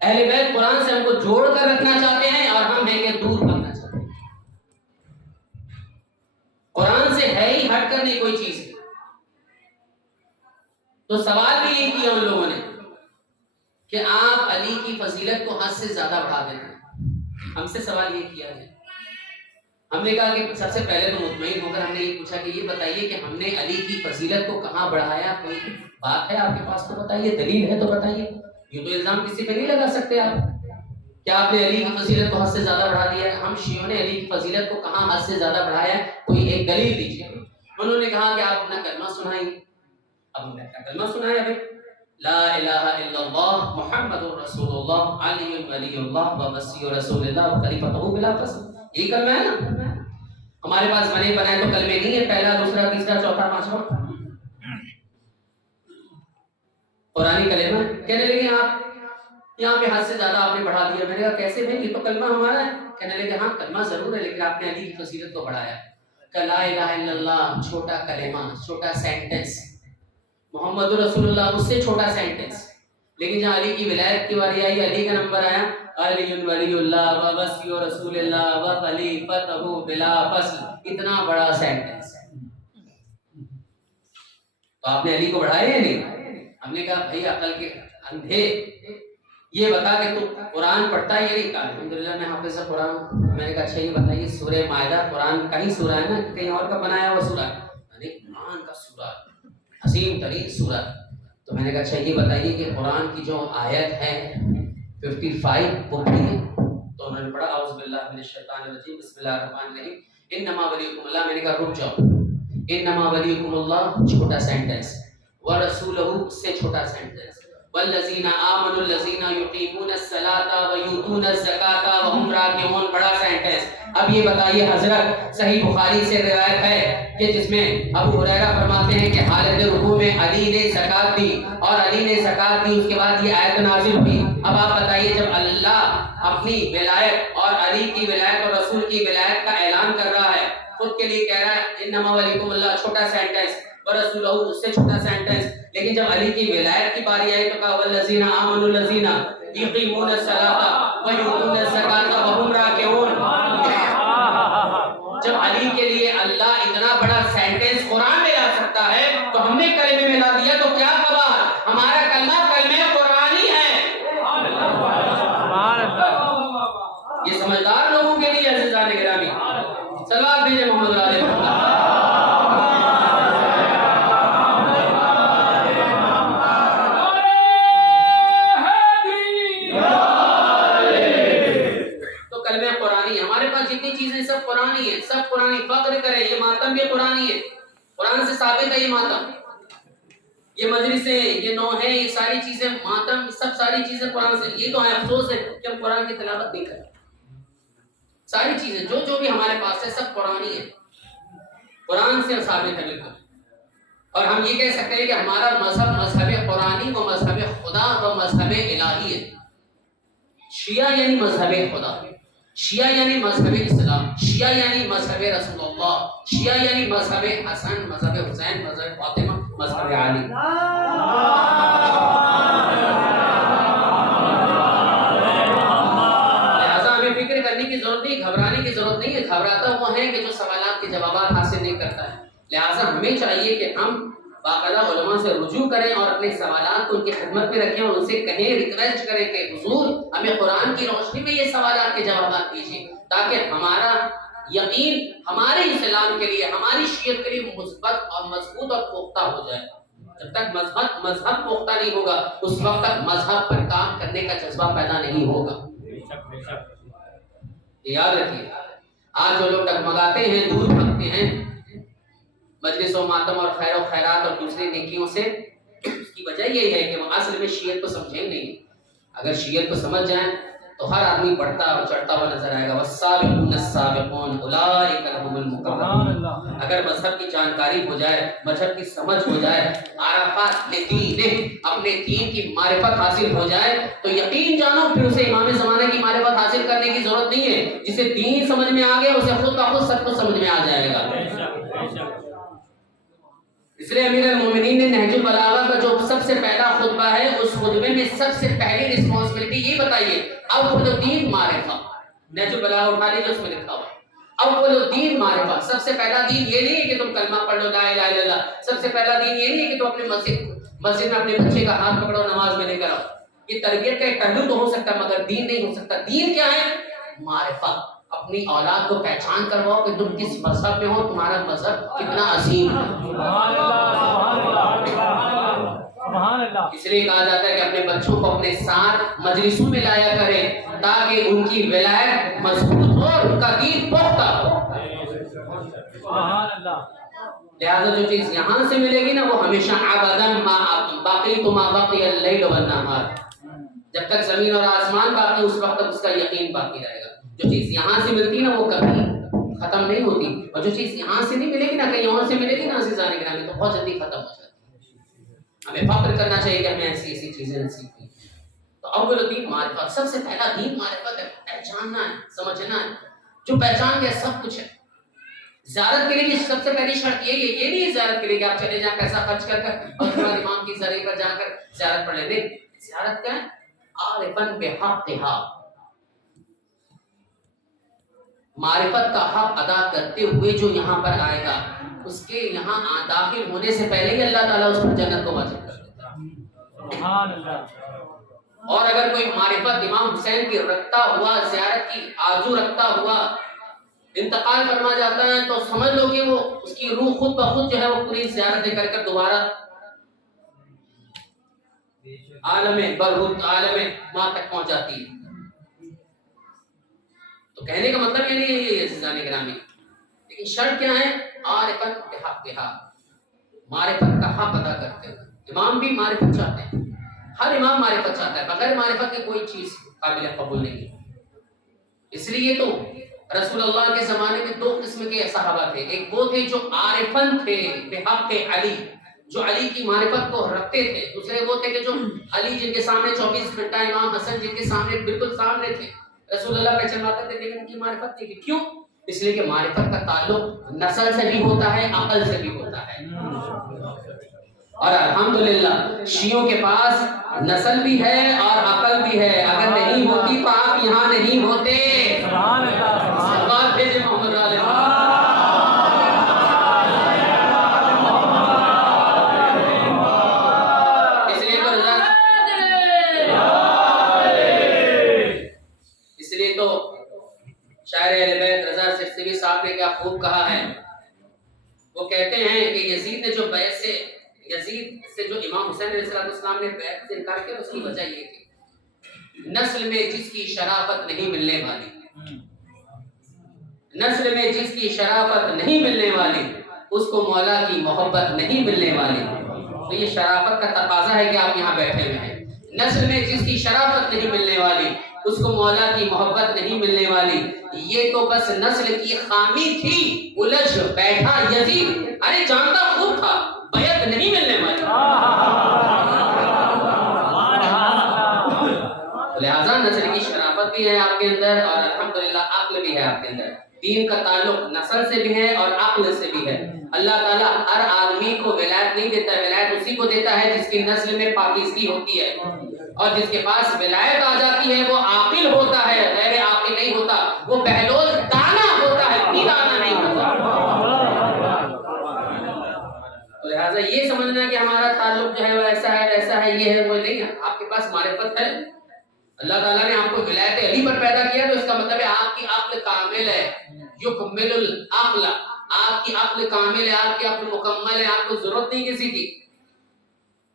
اہل بیت قرآن سے ہم کو جوڑ کر رکھنا چاہتے ہیں اور ہم ہیں کہ دور کرنا چاہتے ہیں۔ قرآن سے ہے ہی ہٹ کر نہیں کوئی چیز۔ تو سوال بھی یہ کیا ان لوگوں نے کہ آپ علی کی فضیلت کو حد سے زیادہ بڑھا دیتے ہیں، ہم سے سوال یہ کیا ہے۔ ہم نے کہا کہ سب سے پہلے تو مطمئن ہو کر ہم نے یہ پوچھا کہ یہ بتائیے کہ ہم نے علی کی فضیلت کو کہاں بڑھایا، کوئی بات ہے آپ کے پاس تو بتائیے، دلیل ہے تو بتائیے، یہ تو الزام کسی پہ نہیں لگا سکتے آپ کیا آپ نے علی کی فضیلت کو حد سے زیادہ بڑھا دیا ہے۔ ہم شیعوں نے علی کی فضیلت کو کہاں حد سے زیادہ بڑھایا ہے، کوئی ایک دلیل دیجیے۔ انہوں نے کہا کہ آپ اپنا کلمہ سنائیں۔ اب ہم نے اپنا کلمہ سنایا ابھی، لا الہ الا اللہ محمد رسول اللہ علی ولی اللہ ووصی رسول اللہ وخلیفۃ بلا فصل، یہی کلمہ ہے نا۔ ہمارے پاس بنے بنائے تو کلمے نہیں ہے، پہلا دوسرا تیسرا چوتھا پانچواں قرآنی کلمہ۔ کہنے لگے آپ یہاں پہ حد سے زیادہ آپ نے بڑھا دیا۔ میں نے کہا کیسے بھائی، یہ تو کلمہ ہمارا ہے۔ کہنے لگے ہاں کلمہ ضرور ہے لیکن آپ نے علی کی فضیلت کو بڑھایا۔ کہ لا الہ الا اللہ چھوٹا کلمہ، چھوٹا سینٹنس، محمد رسول اللہ اس سے چھوٹا سینٹنس، لیکن جہاں علی کی ولایت کی باری آئی، علی کا نمبر آیا، علی ولی اللہ ووصی رسول اللہ وخلیفۃ بلا فصل، اتنا بڑا سینٹنس۔ تو آپ نے علی کو بڑھایا یا نہیں؟ ہم نے کہا بھائی عقل کے اندھے، یہ بتا کہ تو قرآن پڑھتا ہے یا نہیں؟ کہا الحمدللہ میں حافظ قرآن۔ میں نے کہا اچھا یہ بتائیے سورہ مائدہ قرآن کا ہی سورہ ہے نا، کہیں اور کا بنایا ہوا سورہ ہے؟ قرآن کا سورہ، عظیم ترین سورہ۔ تو میں نے کہا اچھا یہ بتائیے کہ قرآن کی جو آیت ہے 55 وہ پڑھیے۔ تو انہوں نے پڑھا اعوذ باللہ من الشیطان الرجیم بسم اللہ الرحمن الرحیم انما ولیکم اللہ۔ میں نے کہا رک جاؤ، انما ولیکم اللہ چھوٹا سینٹنس، ورسولہ سے چھوٹا سینٹنس، والذین آمنوا الذین یقیمون الصلاۃ ویؤتون الزکاۃ وہم راکعون بڑا سینٹنس۔ اب یہ بتائیے حضرت صحیح بخاری سے روایت ہے کہ جس میں ابو ہریرہ فرماتے ہیں کہ حالت رکوع میں علی نے زکات دی اور علی نے زکات دی، اس کے بعد یہ آیت نازل ہوئی۔ اب آپ بتائیے جب اللہ اپنی ولایت اور علی کی ولایت اور رسول کی ولایت کا اعلان کر رہا ہے، خود کے لیے کہہ رہا ہے انما ولیکم اللہ چھوٹا سینٹنس، ورسولہ اس سے چھوٹا سینٹنس، لیکن جب علی کی ولایت کی باری آئی تو کہا والذین آمنوا الذین یقیمون الصلاۃ ویؤتون الزکاۃ وہم راکعون۔ جب علی کے لیے اللہ اتنا بڑا سینٹنس قرآن میں لا سکتا ہے تو ہم نے کلمے میں لا دیا تو کیا خبر، ہمارا کلمہ کلمہ قرآنی ہے۔ یہ سمجھدار لوگوں کے لیے عزیزان گرامی، صلوات بھیجے محمد علیہ وسلم۔ تو کلمہ قرآنی، ہمارے پاس جتنی چیزیں سب قرآنی ہیں، سب قرآن فخر کریں. یہ ماتم بھی قرآنی ہے, قرآن سے ثابت ہے. یہ ماتم, یہ مجلسیں, یہ نوحیں, یہ ساری چیزیں, ماتم, سب ساری چیزیں قرآن سے. یہ تو ہے افسوس ہے کہ ہم قرآن کی تلاوت نہیں کرتے. ساری چیزیں جو بھی ہمارے پاس ہے سب قرآنی ہے, قرآن سے ثابت ہے بالکل. اور ہم یہ کہہ سکتے ہیں کہ ہمارا مذہب مذہب قرآنی و مذہب خدا و مذہب الہی ہے. شیعہ یعنی مذہب خدا, شیعہ یعنی مذہب اسلام, شیعہ یعنی مذہب رسول اللہ, شیعہ یعنی مذہب حسن, مذہب حسین, مذہب فاطمہ, مذہب علی. لہٰذا ہمیں فکر کرنے کی ضرورت نہیں, گھبرانے کی ضرورت نہیں ہے. گھبراتا وہ ہے کہ جو سوالات کے جوابات حاصل نہیں کرتا ہے. لہٰذا ہمیں چاہیے کہ ہم باقاعدہ علماء سے رجوع کریں اور اپنے سوالات کو ان کی خدمت میں رکھیں اور ان سے کہیں, ریکویسٹ کریں کہ حضور ہمیں قرآن کی روشنی میں یہ سوالات کے جوابات دیجیے, تاکہ ہمارا یقین ہمارے اسلام کے لیے, ہماری شیعت کے لیے مثبت اور مضبوط اور پختہ ہو جائے. جب تک مذہب پختہ نہیں ہوگا اس وقت تک مذہب پر کام کرنے کا جذبہ پیدا نہیں ہوگا. یاد رکھیے, آج جو لوگ ڈگمگاتے ہیں, دور بھگتے ہیں مجلس و ماتم اور خیر و خیرات اور دوسری نیکیوں سے, اس کی وجہ یہی ہے کہ وہ اصل میں شیعت کو سمجھیں نہیں. اگر شیعت کو سمجھ جائیں تو ہر آدمی بڑھتا اور چڑھتا ہوا نظر آئے گا. والسابقون السابقون اولئک لهم المقربون. اگر مذہب کی جانکاری ہو جائے, مذہب کی سمجھ ہو جائے, عرفات دین, اپنے دین کی معرفت حاصل ہو جائے تو یقین جانو پھر اسے امام زمانے کی معرفت حاصل کرنے کی ضرورت نہیں ہے. جسے دین سمجھ میں آ گیا اسے خود بخود سب کچھ سمجھ میں آ جائے گا. اس لیے امیر المومنین نے نہج البلاغہ کا جو سب سے پہلا خطبہ ہے, اس خطبے میں سب سے پہلی رسپانسبلٹی یہ بتائیے, اول الدین معرفہ. نہج البلاغہ اٹھا لیجیے, اس میں لکھا ہوا اول الدین معرفہ. سب سے پہلا دین یہ نہیں ہے کہ تم کلمہ پڑھ لو لا الہ الا اللہ. سب سے پہلا دین یہ نہیں ہے کہ تم اپنے مسجد میں اپنے بچے کا ہاتھ پکڑو نماز میں لے کر آؤ. یہ تربیت کا ایک پہلو تو ہو سکتا ہے مگر دین نہیں ہو سکتا. دین کیا ہے؟ معرفت. اپنی اولاد کو پہچان کرواؤ کہ تم کس مذہب میں ہو, تمہارا مذہب کتنا عظیم ہے. اس لیے کہا جاتا ہے کہ اپنے بچوں کو اپنے ساتھ مجلسوں میں لایا کریں تاکہ ان کی ولایت مضبوط ہو اور ان کا دین پختہ ہو. لہذا جو چیز یہاں سے ملے گی نا وہ ہمیشہ ابداً باقیت ما بقی اللیل والنہار, جب تک زمین اور آسمان باقی اس وقت تک اس کا یقین باقی رہے گا. جو چیز یہاں سے ملتی نا وہ کبھی ختم نہیں ہوتی, اور جو چیز یہاں سے نہیں ملے گی نا کہیں اور سے ملے گی نا عزیزان گرامی تو بہت جلدی ختم ہو جاتی ہے. ہمیں فخر کرنا چاہیے کہ ہمیں ایسی ایسی چیزیں نصیب ہوئی. تو اول الدین معرفت, سب سے پہلا دین معرفت ہے, پہچاننا ہے, سمجھنا ہے. جو پہچان گیا سب کچھ ہے. زیارت کے لیے سب سے پہلی شرط یہی ہے, یہ نہیں ہے زیارت کے لیے کہ آپ چلے جائیں پیسہ خرچ کر اور تمہارے امام کی ذریعے پر جا کر زیارت پڑھ لیں. زیارت کیا ہے؟ عارفاً بحقھا, معرفت کا حق ادا کرتے ہوئے جو یہاں پر آئے گا اس کے یہاں داخل ہونے سے پہلے ہی اللہ تعالیٰ اس پر جنت کو واجب کر دیتا ہے. اور اگر کوئی معرفت امام حسین کی رکھتا ہوا, زیارت کی آرزو رکھتا ہوا انتقال فرما جاتا ہے تو سمجھ لو کہ وہ اس کی روح خود بخود جو ہے وہ پوری زیارتیں کر کر دوبارہ عالم برہوت, عالم ماں تک پہنچ جاتی ہے. تو کہنے کا مطلب یہ نہیں ہے عزیزان گرامی, لیکن شرط کیا ہے؟ عارفاً بحقھا, معرفت کا حق ادا کرتے ہوئے. امام بھی معرفت چاہتے ہیں, ہر امام معرفت چاہتا ہے, بغیر معرفت کے کوئی چیز قابل قبول نہیں ہے. اس لیے تو رسول اللہ کے زمانے میں دو قسم کے صحابہ تھے. ایک وہ تھے جو عارفاً تھے بحق علی, جو علی کی معرفت کو رکھتے تھے. دوسرے وہ تھے کہ جو علی جن کے سامنے 24 گھنٹہ, امام حسن جن کے سامنے بالکل سامنے تھے, رسول اللہ پہچانواتے تھے لیکن ان کی معرفت نہیں. کیوں؟ اس لیے کہ معرفت کا تعلق نسل سے بھی ہوتا ہے, عقل سے بھی ہوتا ہے. اور الحمدللہ شیعوں کے پاس نسل بھی ہے اور عقل بھی ہے. اگر نہیں ہوتی تو آپ یہاں نہیں ہوتے. سبحان اللہ, بھیجے محمد علیہ. اس لیے تو شاعر اہل بیت رضا سرسوی صاحب نے کیا خوب کہا ہے. وہ کہتے ہیں کہ یزید نے جو بیعت سے, یزید سے جو امام حسین علیہ السلام نے بیعت سے انکار کیا, اس کی وجہ یہ تھی نسل میں جس کی شرافت نہیں ملنے والی, نسل میں جس کی شرافت نہیں ملنے والی اس کو مولا کی محبت نہیں ملنے والی. تو یہ شرافت کا تقاضا ہے کہ آپ یہاں بیٹھے ہوئے ہیں. نسل میں جس کی شرافت نہیں ملنے والی اس کو مولا کی محبت نہیں ملنے والی. یہ تو بس نسل کی خامی تھی. الجھ بیٹھا یزید، ارے جانتا خوب تھا بیعت نہیں ملنے والی. لہذا نسل کی شرافت بھی ہے آپ کے اندر اور الحمدللہ عقل بھی ہے آپ کے اندر. دین کا تعلق نسل سے بھی ہے اور عقل سے بھی ہے. اللہ تعالیٰ ہر آدمی کو ولایت نہیں دیتا. ولایت اسی کو دیتا ہے جس کی نسل میں پاکیزگی ہوتی ہے، اور جس کے پاس ولایت آ جاتی ہے وہ عاقل ہوتا ہے، غیر عاقل نہیں ہوتا. وہ بہلول دانا ہوتا ہے، پیرانا نہیں ہوتا. تو لہٰذا یہ سمجھنا کہ ہمارا تعلق جو ہے وہ ایسا ہے ویسا ہے یہ ہے وہ نہیں ہے. آپ کے پاس معرفت ہے. اللہ تعالیٰ نے آپ کو ولایت علی پر پیدا کیا تو اس کا مطلب ہے آپ کی عقل کامل ہے. یکمل العقل، آپ کی عقل کامل ہے، آپ کی عقل مکمل ہے. آپ کو ضرورت نہیں کسی کی،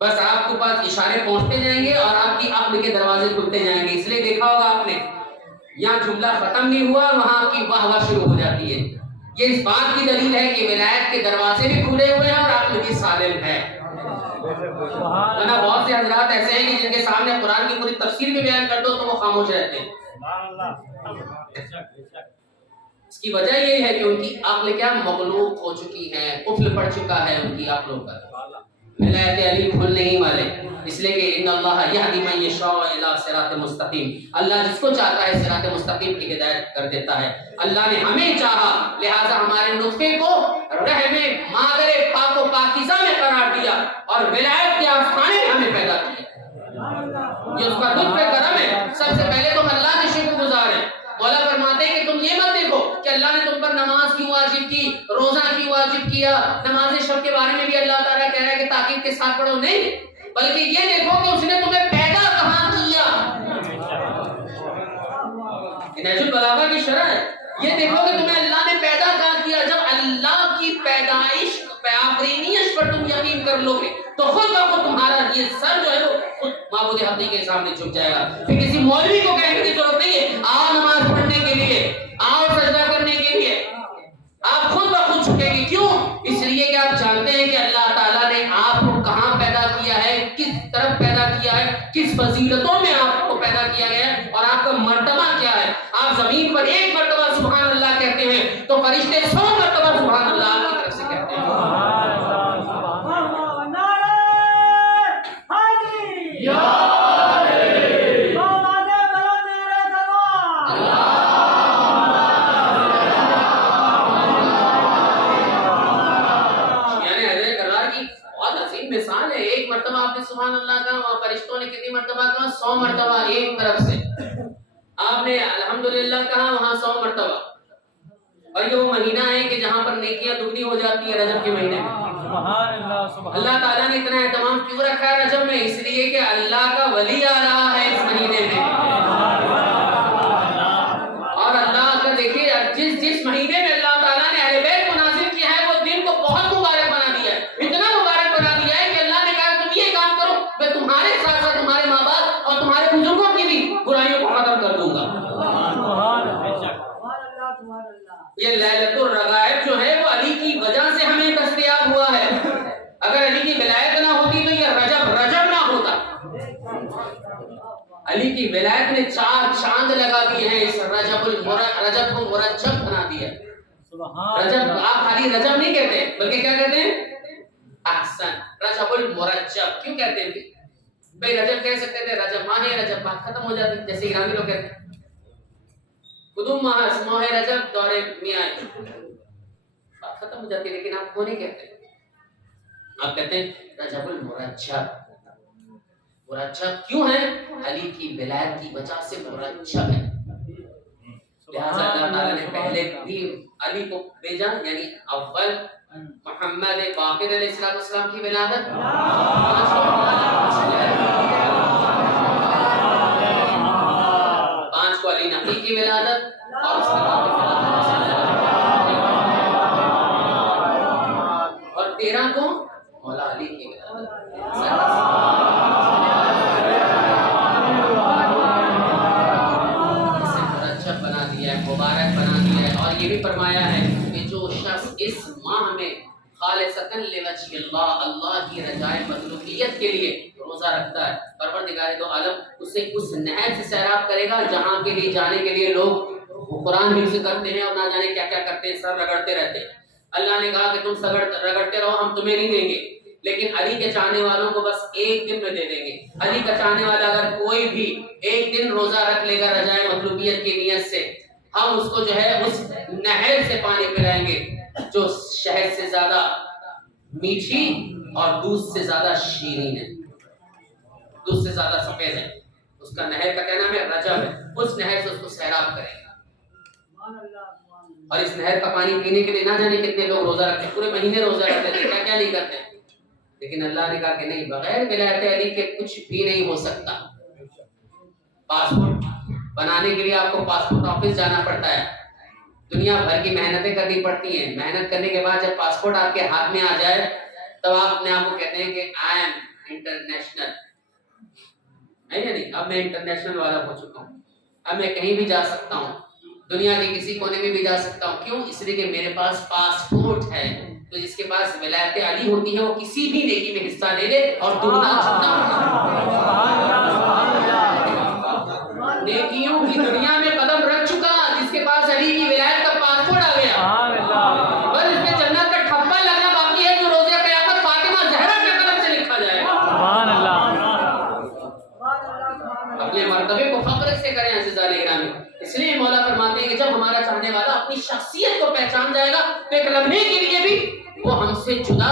بس آپ کے پاس اشارے پہنچتے جائیں گے اور آپ کی عقل کے دروازے کھلتے جائیں گے. اس لیے دیکھا ہوگا آپ نے یہاں جملہ ختم نہیں ہوا وہاں آپ کی واہ واہ شروع ہو جاتی ہے. یہ اس بات کی دلیل ہے کہ ولایت کے دروازے بھی کھلے ہوئے ہیں اور عقل بھی سالم ہے. ورنہ بہت سے حضرات ایسے ہیں کہ جن کے سامنے قرآن کی پوری تفسیر بھی بیان کر دو تو وہ خاموش رہتے ہیں. اس کی وجہ یہ ہے کہ ان کی عقل کیا مغلوب ہو چکی ہے، قفل پڑ چکا ہے ان کی عقلوں پر. ولایت علی کھلنے ہی والے، اس لیے کہ ان اللہ یہدی من یشاء الی صراط مستقیم. اللہ جس کو چاہتا ہے صراط مستقیم کی ہدایت کر دیتا ہے. اللہ نے ہمیں چاہا لہذا ہمارے نطفے کو رحم مادر پاک و پاکیزہ میں قرار دیا اور ولایت کے آستانے میں ہمیں پیدا کیا. یہ اس کا لطف کرم ہے. سب سے پہلے تم اللہ کے شکر گزار ہیں. مولا فرماتے ہیں کہ تم یہ مت دیکھو کہ اللہ نے تم پر نماز کیوں واجب کی، روزہ کیوں واجب کیا. نماز شب کے بارے میں بھی اللہ تعالیٰ کہہ رہا ہے کہ تاکید کے ساتھ پڑھو، نہیں بلکہ یہ دیکھو کہ اس نے تمہیں پیدا کہاں کیا. نہج البلاغہ کی شرح ہے. یہ دیکھو کہ تمہیں اللہ نے پیدا کہاں کیا. جب اللہ کی پیدائش آفرینیت پر تم یقین کر لو گے تو خود بخود تمہارا یہ سر جو ہے وہ خود معبود حقیقی کے سامنے جھک جائے گا. پھر کسی مولوی کو کہنے کی ضرورت نہیں ہے آؤ نماز پڑھنے کے لیے، آؤ سجدہ کرنے کے لیے. آپ خود بخود جھکیں گے. کیوں؟ اس لیے کہ آپ جانتے ہیں کہ اللہ تعالیٰ نے آپ کو کہاں پیدا کیا ہے، کس طرف پیدا کیا ہے، کس فضیلتوں میں آپ کو پیدا کیا گیا ہے اور آپ کا مرتبہ کیا ہے. آپ زمین پر ایک مرتبہ سبحان اللہ کہتے ہیں تو فرشتے 100 مرتبہ سبحان اللہ آپ کی طرف سے کہتے ہیں. مثال ہے. ایک مرتبہ آپ نے سبحان اللہ کہا، وہاں فرشتوں نے کتنی مرتبہ کہا؟ 100 مرتبہ ایک طرف سے. آپ نے الحمدللہ کہا وہاں 100 مرتبہ. اور یہ وہ مہینہ ہے کہ جہاں پر نیکیاں دگنی ہو جاتی ہے رجب کے مہینے میں. اللہ تعالیٰ نے اتنا اہتمام کیوں رکھا ہے رجب میں؟ اس لیے کہ اللہ کا ولی آ رہا ہے اس مہینے میں. اور اللہ کا دیکھیے جس مہینے میں اللہ تعالیٰ نے اہل بیت کو نازل کیا ہے وہ دن کو بہت مبارک بنا دیا ہے. اتنا مبارک بنا دیا ہے کہ اللہ نے کہا تم یہ کام کرو میں تمہارے ساتھ ساتھ تمہارے ماں باپ اور تمہارے بزرگوں کی بھی برائیوں کو ختم کر دوں گا. یہ لیلۃ الرغائب جو ہے وہ علی کی وجہ سے ہمیں دستیاب ہوا ہے. اگر علی کی ولایت نہ ہوتی تو یہ رجب نہ ہوتا. علی کی ولایت نے 4 چاند لگا دیے ہیں اس رجب کو مرجب بنا دیا. رجب آپ خالی رجب نہیں کہتے بلکہ کیا کہتے ہیں؟ احسن، رجب المرجب. کیوں کہتے ہیں بھائی؟ رجب کہہ سکتے تھے رجب ماہ رجب بات ختم ہو جاتی جیسے ایرانی لوگ کہتے ہیں قدوم ماہ رجب دور میاں بات ختم ہو جاتی، لیکن آپ کو نہیں کہتے. آپ کہتے ہیں رجب المرجب. مرجب کیوں ہے؟ علی کی ولایت کی وجہ سے مرجب ہے. لہذا اللہ تعالیٰ نے پہلے بھی علی کو بھیجا، یعنی اول محمد باقر علیہ السلام کی ولادت، 5 کو علی نبی کی ولادت اور اس کے بعد اور 13 کو مولا علی کی ولادت. مبارک بنا دیا ہے. اور یہ بھی اس ماہ میں خالصتاً لوجہ اللہ، اللہ کی رضائے مطلوبیت کے لیے روزہ رکھتا ہے، پروردگار دو عالم اسے اس نہر سے سیراب کرے گا جہاں کے لیے جانے کے لیے لوگ قرآن حفظ کرتے ہیں اور نہ جانے کیا کیا کرتے ہیں، سر رگڑتے رہتے ہیں۔ اللہ نے کہا کہ تم رگڑتے رہو، ہم تمہیں نہیں دیں گے، لیکن علی کے چاہنے والوں کو بس ایک دن میں دے دیں گے۔ علی کا چاہنے والا اگر کوئی بھی ایک دن روزہ رکھ لے گا رجائے مطلوبیت کی نیت سے، ہم اس کو جو ہے اس نہر سے پانی پلائیں گے جو شہد سے زیادہ میٹھی اور دودھ سے زیادہ شیرین ہے، دودھ سے زیادہ سفید ہے۔ اس کا نہر کا کیا نام ہے؟ رجب ہے۔ اس نہر سے اس کو سیراب کرے گا، اور اس نہر کا پانی پینے کے لیے نہ جانے کتنے لوگ روزہ رکھتے ہیں، پورے مہینے روزہ رکھتے ہیں، کیا کیا نہیں کرتے ہیں۔ لیکن اللہ نے کہا کہ نہیں، بغیر ولایت علی کے کچھ بھی نہیں ہو سکتا۔ پاسپورٹ بنانے کے لیے آپ کو پاسپورٹ آفس جانا پڑتا ہے، دنیا بھر کی محنتیں کرنی پڑتی ہیں، محنت کرنے کے بعد جب پاسپورٹ آپ کے ہاتھ میں آ جائے تب آپ اپنے آپ کو کہتے ہیں کہ آئی ایم انٹرنیشنل، نہیں، اب میں انٹرنیشنل والا ہو چکا ہوں، اب میں کہیں بھی جا سکتا ہوں، دنیا کے کسی کونے میں بھی جا سکتا ہوں۔ کیوں؟ اس لیے کہ میرے پاس پاسپورٹ ہے۔ تو جس کے پاس ولایت علی ہوتی ہے وہ کسی بھی نیکی میں حصہ لے لے اور دگنا نیکیوں کی دنیا میں قدم رکھ چکا، جس کے پاس علی کی ولایت کا پاسپورٹ آ گیا، بس اس میں جنت کا ٹھپا لگنا باقی ہے جو روزے قیامت فاطمہ زہرا کے قدم سے لکھا جائے گا۔ سبحان اللہ، اپنے مرتبے کو فخر سے کریں عزیزان گرامی۔ اس لیے مولا فرماتے ہیں کہ جب ہمارا چاہنے والا اپنی شخصیت کو پہچان جائے گا تو ایک لمحے کے لیے بھی وہ ہم سے جدا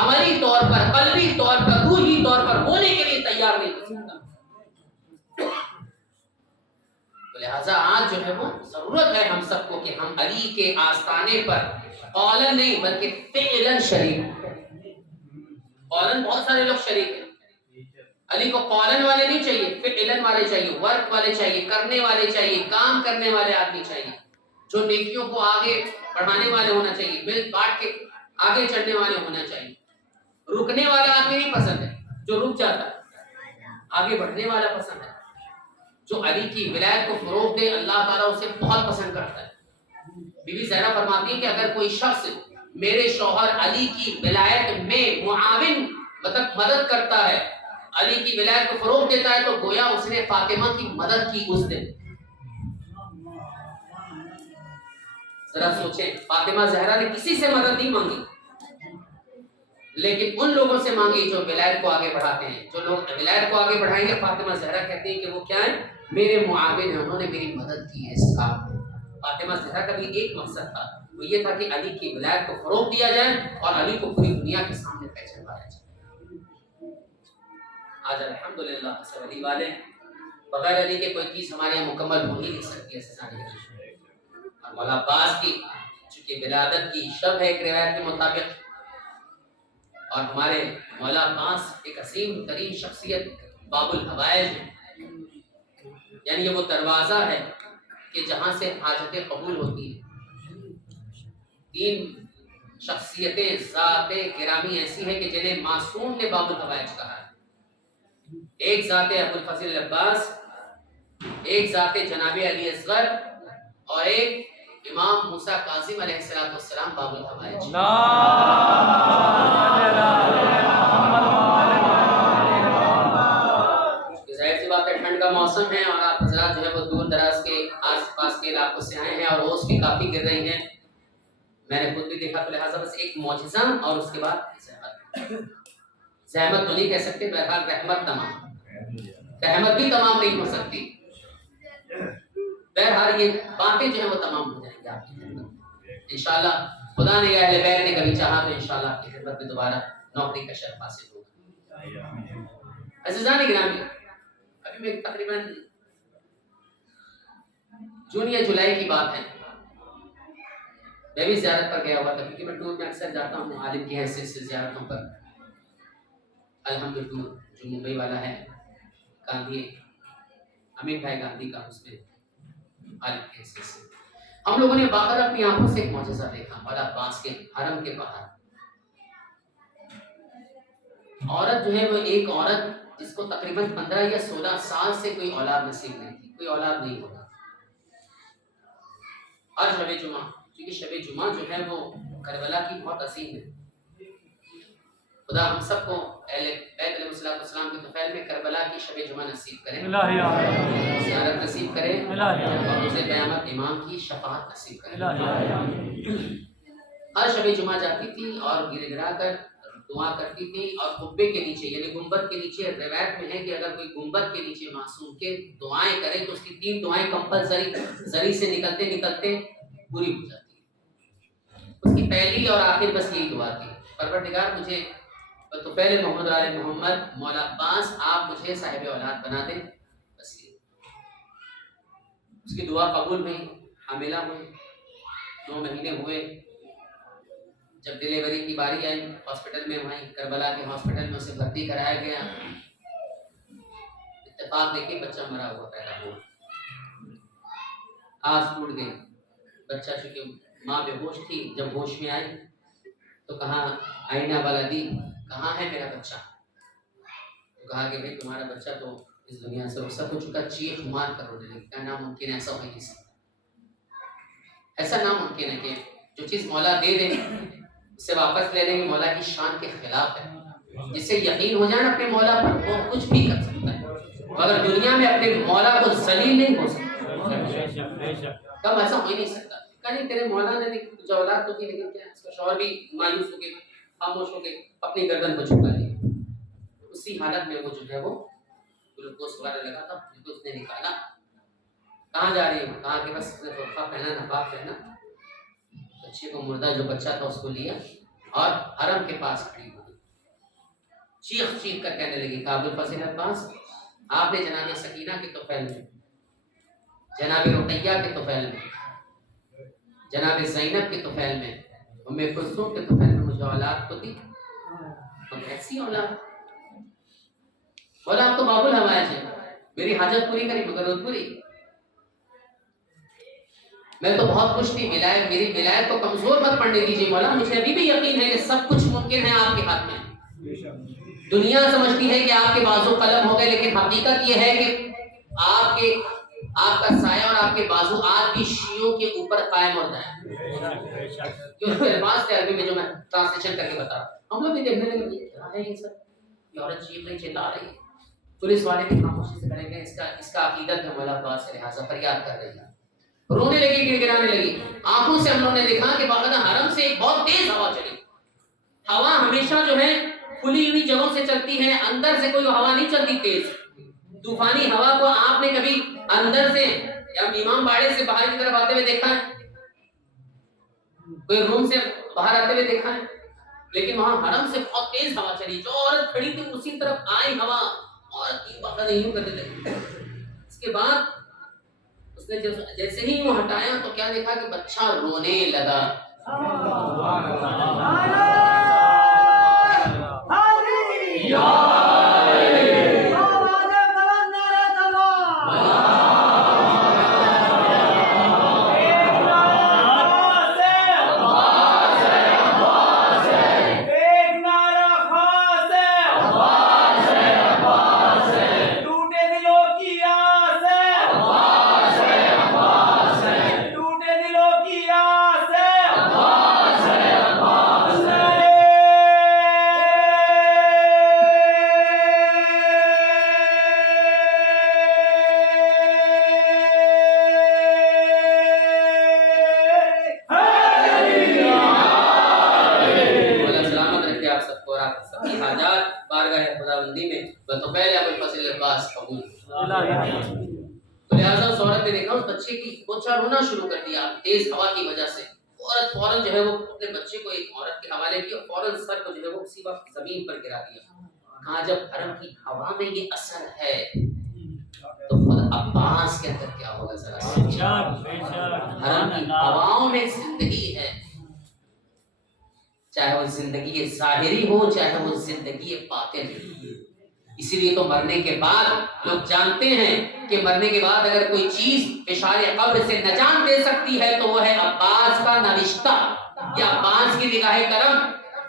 عملی طور پر، قلبی طور پر، روحی طور پر ہونے کے لیے تیار نہیں ہو سکتا۔ تو لہٰذا آج جو ہے وہ ضرورت ہے ہم سب کو کہ ہم علی کے آستانے پر قولاً نہیں بلکہ فعلاً شریک ہوں۔ قولاً بہت سارے لوگ شریک ہیں، علی کو قولاً والے نہیں چاہیے، فعلاً والے چاہیے، ورک والے چاہیے، کرنے والے چاہیے، کام کرنے والے آدمی چاہیے، جو نیکیوں کو آگے بڑھانے والے ہونا چاہیے، مل بانٹ کے آگے چڑھنے والے ہونا چاہیے۔ رکنے والا آدمی نہیں پسند ہے، جو رک جاتا ہے، آگے بڑھنے والا پسند ہے، جو علی کی ولایت کو فروغ دے، اللہ تعالیٰ اسے بہت پسند کرتا ہے۔ بی بی زہرا فرماتی ہے کہ اگر کوئی شخص میرے شوہر علی کی ولایت میں معاون مدد کرتا ہے، علی کی ولایت کو فروغ دیتا ہے، تو گویا اس نے فاطمہ کی مدد کی اس دن۔ ذرا سوچیں، فاطمہ زہرا نے کسی سے مدد نہیں مانگی، لیکن ان لوگوں سے مانگی جو ولایت کو آگے بڑھاتے ہیں۔ جو لوگ ولایت کو آگے بڑھائیں گے، فاطمہ زہرا کہتے ہیں کہ وہ کیا ہیں؟ میرے معاون ہیں، انہوں نے میری مدد کی ہے اس کام میں۔ فاطمہ زہرا کا بھی ایک مقصد تھا، وہ یہ تھا کہ علی کی ولایت کو فروغ دیا جائے اور علی کو پوری دنیا کے سامنے پہچانوایا جائے۔ آج الحمدللہ سب علی والے ہیں، بغیر علی کے کوئی چیز ہمارے یہاں مکمل ہو ہی نہیں سکتی ہے۔ اور مولا عباس کی چونکہ ولادت کی شب ہے ایک روایت کے مطابق، اور ہمارے مولا عباس ایک عظیم ترین شخصیت، باب الحوائج ہے، یعنی یہ وہ دروازہ ہے کہ جہاں سے حاجتیں قبول ہوتی ہیں۔ تین شخصیتیں ذات گرامی ایسی ہیں کہ جنہیں معصوم نے باب الحوائج کہا ہے۔ ایک ذات ابو الفضل العباس، ایک ذات جناب علی اصغر، اور ایک امام موسیٰ کاظم علیہ السلام باب الحوائج۔ ظاہر سی بات ہے ٹھنڈ کا موسم ہے اور آپ حضرات جو ہے وہ دور دراز کے آس پاس کے علاقوں سے آئے ہیں اور اوس بھی کافی گر رہی ہیں، میں نے خود بھی دیکھا، تو لہٰذا بس ایک معجزہ اور اس کے بعد زحمت تو نہیں کہہ سکتے، بہرحال رحمت تمام، رحمت بھی تمام نہیں ہو سکتی، بہرحال یہ باتیں جو ہیں وہ تمام ہو جائیں گی آپ کی خدمت میں انشاءاللہ۔ خدا نے یا اہل بیت نے کبھی چاہا تو انشاءاللہ آپ کی خدمت میں دوبارہ نوکری کا شرف حاصل ہوگا۔ عزیزان گرامی، ابھی میں تقریباً جون یا جولائی کی بات ہے، میں بھی زیارت پر گیا ہوا تھا، کیونکہ میں ٹور میں اکثر جاتا ہوں عالم کی حیثیت سے زیارتوں پر۔ الحمد ٹور جو ممبئی والا ہے، گاندھی امین بھائی گاندھی کا، اس میں عالم کی حیثیت سے ہم لوگوں نے باہر اپنی آنکھوں سے ایک معجزہ دیکھا۔ مولا عباس کے حرم کے باہر عورت جو ہے وہ ایک عورت جس کو تقریباً 15 یا 16 سال سے کوئی اولاد نصیب نہیں تھی، کوئی اولاد نہیں ہوتا، ہر شب جمعہ کیونکہ شب جمعہ جو ہے وہ کربلا کی بہت عظیم ہے. خدا ہم سب کو اہل بیت علیہ السلام کے طفیل میں کربلا کی شب جمعہ نصیب کرے، الہی آمین، زیارت نصیب کرے، الہی اور روز قیامت امام کی شفاعت نصیب کرے. الہی آمین، ہر شب جمعہ جاتی تھی اور گر گرا کر دعا کرتی تھی، اور قبے کے نیچے یعنی گنبد کے نیچے روایت میں ہے کہ اگر کوئی گنبد کے نیچے معصوم کے دعائیں کرے تو اس کی 3 دعائیں کمپلسری زری سے نکلتے نکلتے پوری ہو جاتی ہے. اس کی پہلی اور آخر بس یہی دعا تھی، پروردگار مجھے تو پہلے محمد علی محمد مولا عباس آپ مجھے صاحب اولاد بنا دیں. بس یہ اس کی دعا قبول ہوئی، حاملہ ہوئی، 9 مہینے ہوئے. جب ڈلیوری کی باری آئی ہاسپٹل میں، وہیں کربلا کے ہاسپٹل میں اسے بھرتی کرایا گیا. اتفاق دیکھیں بچہ مرا ہوا پیدا ہوا، آس ٹوٹ گئی. بچہ چونکہ ماں بے ہوش تھی، جب ہوش میں آئی تو کہا آئینہ والا دی کہاں ہے میرا بچہ؟ تو کہا کہ بھائی تمہارا بچہ تو اس دنیا سے رخصت ہو چکا. چیخ مار کر رونے لگی، کیا ناممکن ہے، ایسا ہو نہیں سکتا. ایسا ناممکن ہے کہ جو چیز مولا دے دے اسے واپس لے لیں گے، مولا کی شان کے خلاف ہے. جس سے یقین ہو جائے اپنے مولا پر وہ کچھ بھی کر سکتا ہے، مگر دنیا میں اپنے مولا کو ذلیل نہیں ہو سکتا. کب ایسا ہو ہی نہیں سکتا. کہیں تیرے مولا نے جو اولاد تو کی، لیکن کیا اس کا شوہر بھی مایوس ہو کے خاموش ہو کے اپنی گردن کو جھکا لیا. اسی حالت میں وہ جو ہے وہ گلوکوز وغیرہ لگا تھا، گلوکوز نے نکالا. کہاں جا رہی ہے؟ کہا کہ بس طوفہ پہنا، نقاب پہنا، بچے کو مردہ جو بچہ تھا اس کو لیا اور حرم کے پاس کھڑی ہوئی. چیخ چیخ کر کہنے لگی کہ ابوالفضل عباس آپ نے جناب سکینہ کے طفیل میں، جناب رقیہ کے طفیل میں، جناب زینب کے طفیل میں، ام کلثوم کے طفیل میں مجھے اولاد تو دی، اور ایسی اولاد مولا آپ تو باب الحوائج ہے، میری حاجت پوری کری مگر وہ پوری. میں تو بہت خوش تھی، ولایت میری ولایت تو کمزور مت پڑنے دیجیے مولا. مجھے ابھی بھی یقین ہے کہ سب کچھ ممکن ہے آپ کے ہاتھ میں. دنیا سمجھتی ہے کہ آپ کے بازو قلم ہو گئے، لیکن حقیقت یہ ہے کہ آپ کا سایہ اور آپ کے بازو آج بھی شیعوں کے اوپر قائم ہوتا ہے. جو اس کے الفاظ تھے عربی میں جو میں ٹرانسلیشن کر کے بتا رہا ہوں، ہم لوگ بھی دیکھنے لگے کیا ہے یہ سب. یہ عورت چیخ رہی چلا رہی ہے، پولیس والے بھی خاموشی سے کھڑے گئے. اس کا عقیدت ہے مولا عباس سے، لہٰذا فریاد کر رہی ہے، رونے لگی، گر گرانے لگی. آنکھوں سے ہم لوگوں نے دیکھا کہ باقاعدہ حرم سے ایک بہت تیز ہوا چلی. ہوا ہمیشہ جو ہے کھلی ہوئی جگہوں سے چلتی ہے، اندر سے کوئی ہوا نہیں چلتی تیز. طوفانی ہوا کو آپ نے کبھی اندر سے یا امام باڑے سے باہر کی طرف آتے ہوئے دیکھا ہے؟ کوئی روم سے باہر آتے ہوئے دیکھا ہے؟ لیکن وہاں حرم سے بہت تیز ہوا چلی. جو عورت کھڑی تھی اسی طرف آئی ہوا، عورت کی باقاعدہ یوں کرنے لگی. اس کے بعد اس نے جیسے ہی وہ ہٹایا تو کیا دیکھا کہ بچہ رونے لگا. لہٰذا اس عورت نے دیکھا اس بچے کی بچہ رونا شروع کر دیا تیز ہوا کی وجہ سے. عورت فوراً جو ہے وہ اپنے بچے کو ایک عورت کے حوالے کیا، فوراً سر کو جو ہے وہ اسی وقت زمین پر گرا دیا. کہا جب حرم کی ہوا میں یہ اثر ہے تو خود عباس کے اندر کیا ہوگا ذرا حرم کی ہواؤں میں زندگی ہے، چاہے وہ زندگی ظاہری ہو چاہے وہ زندگی باطن. اسی لیے تو مرنے کے بعد لوگ جانتے ہیں کہ مرنے کے بعد اگر کوئی چیز اشار قبر سے نجات دے سکتی ہے تو وہ ہے عباس کا نوشتہ یا عباس کی نگاہ کرم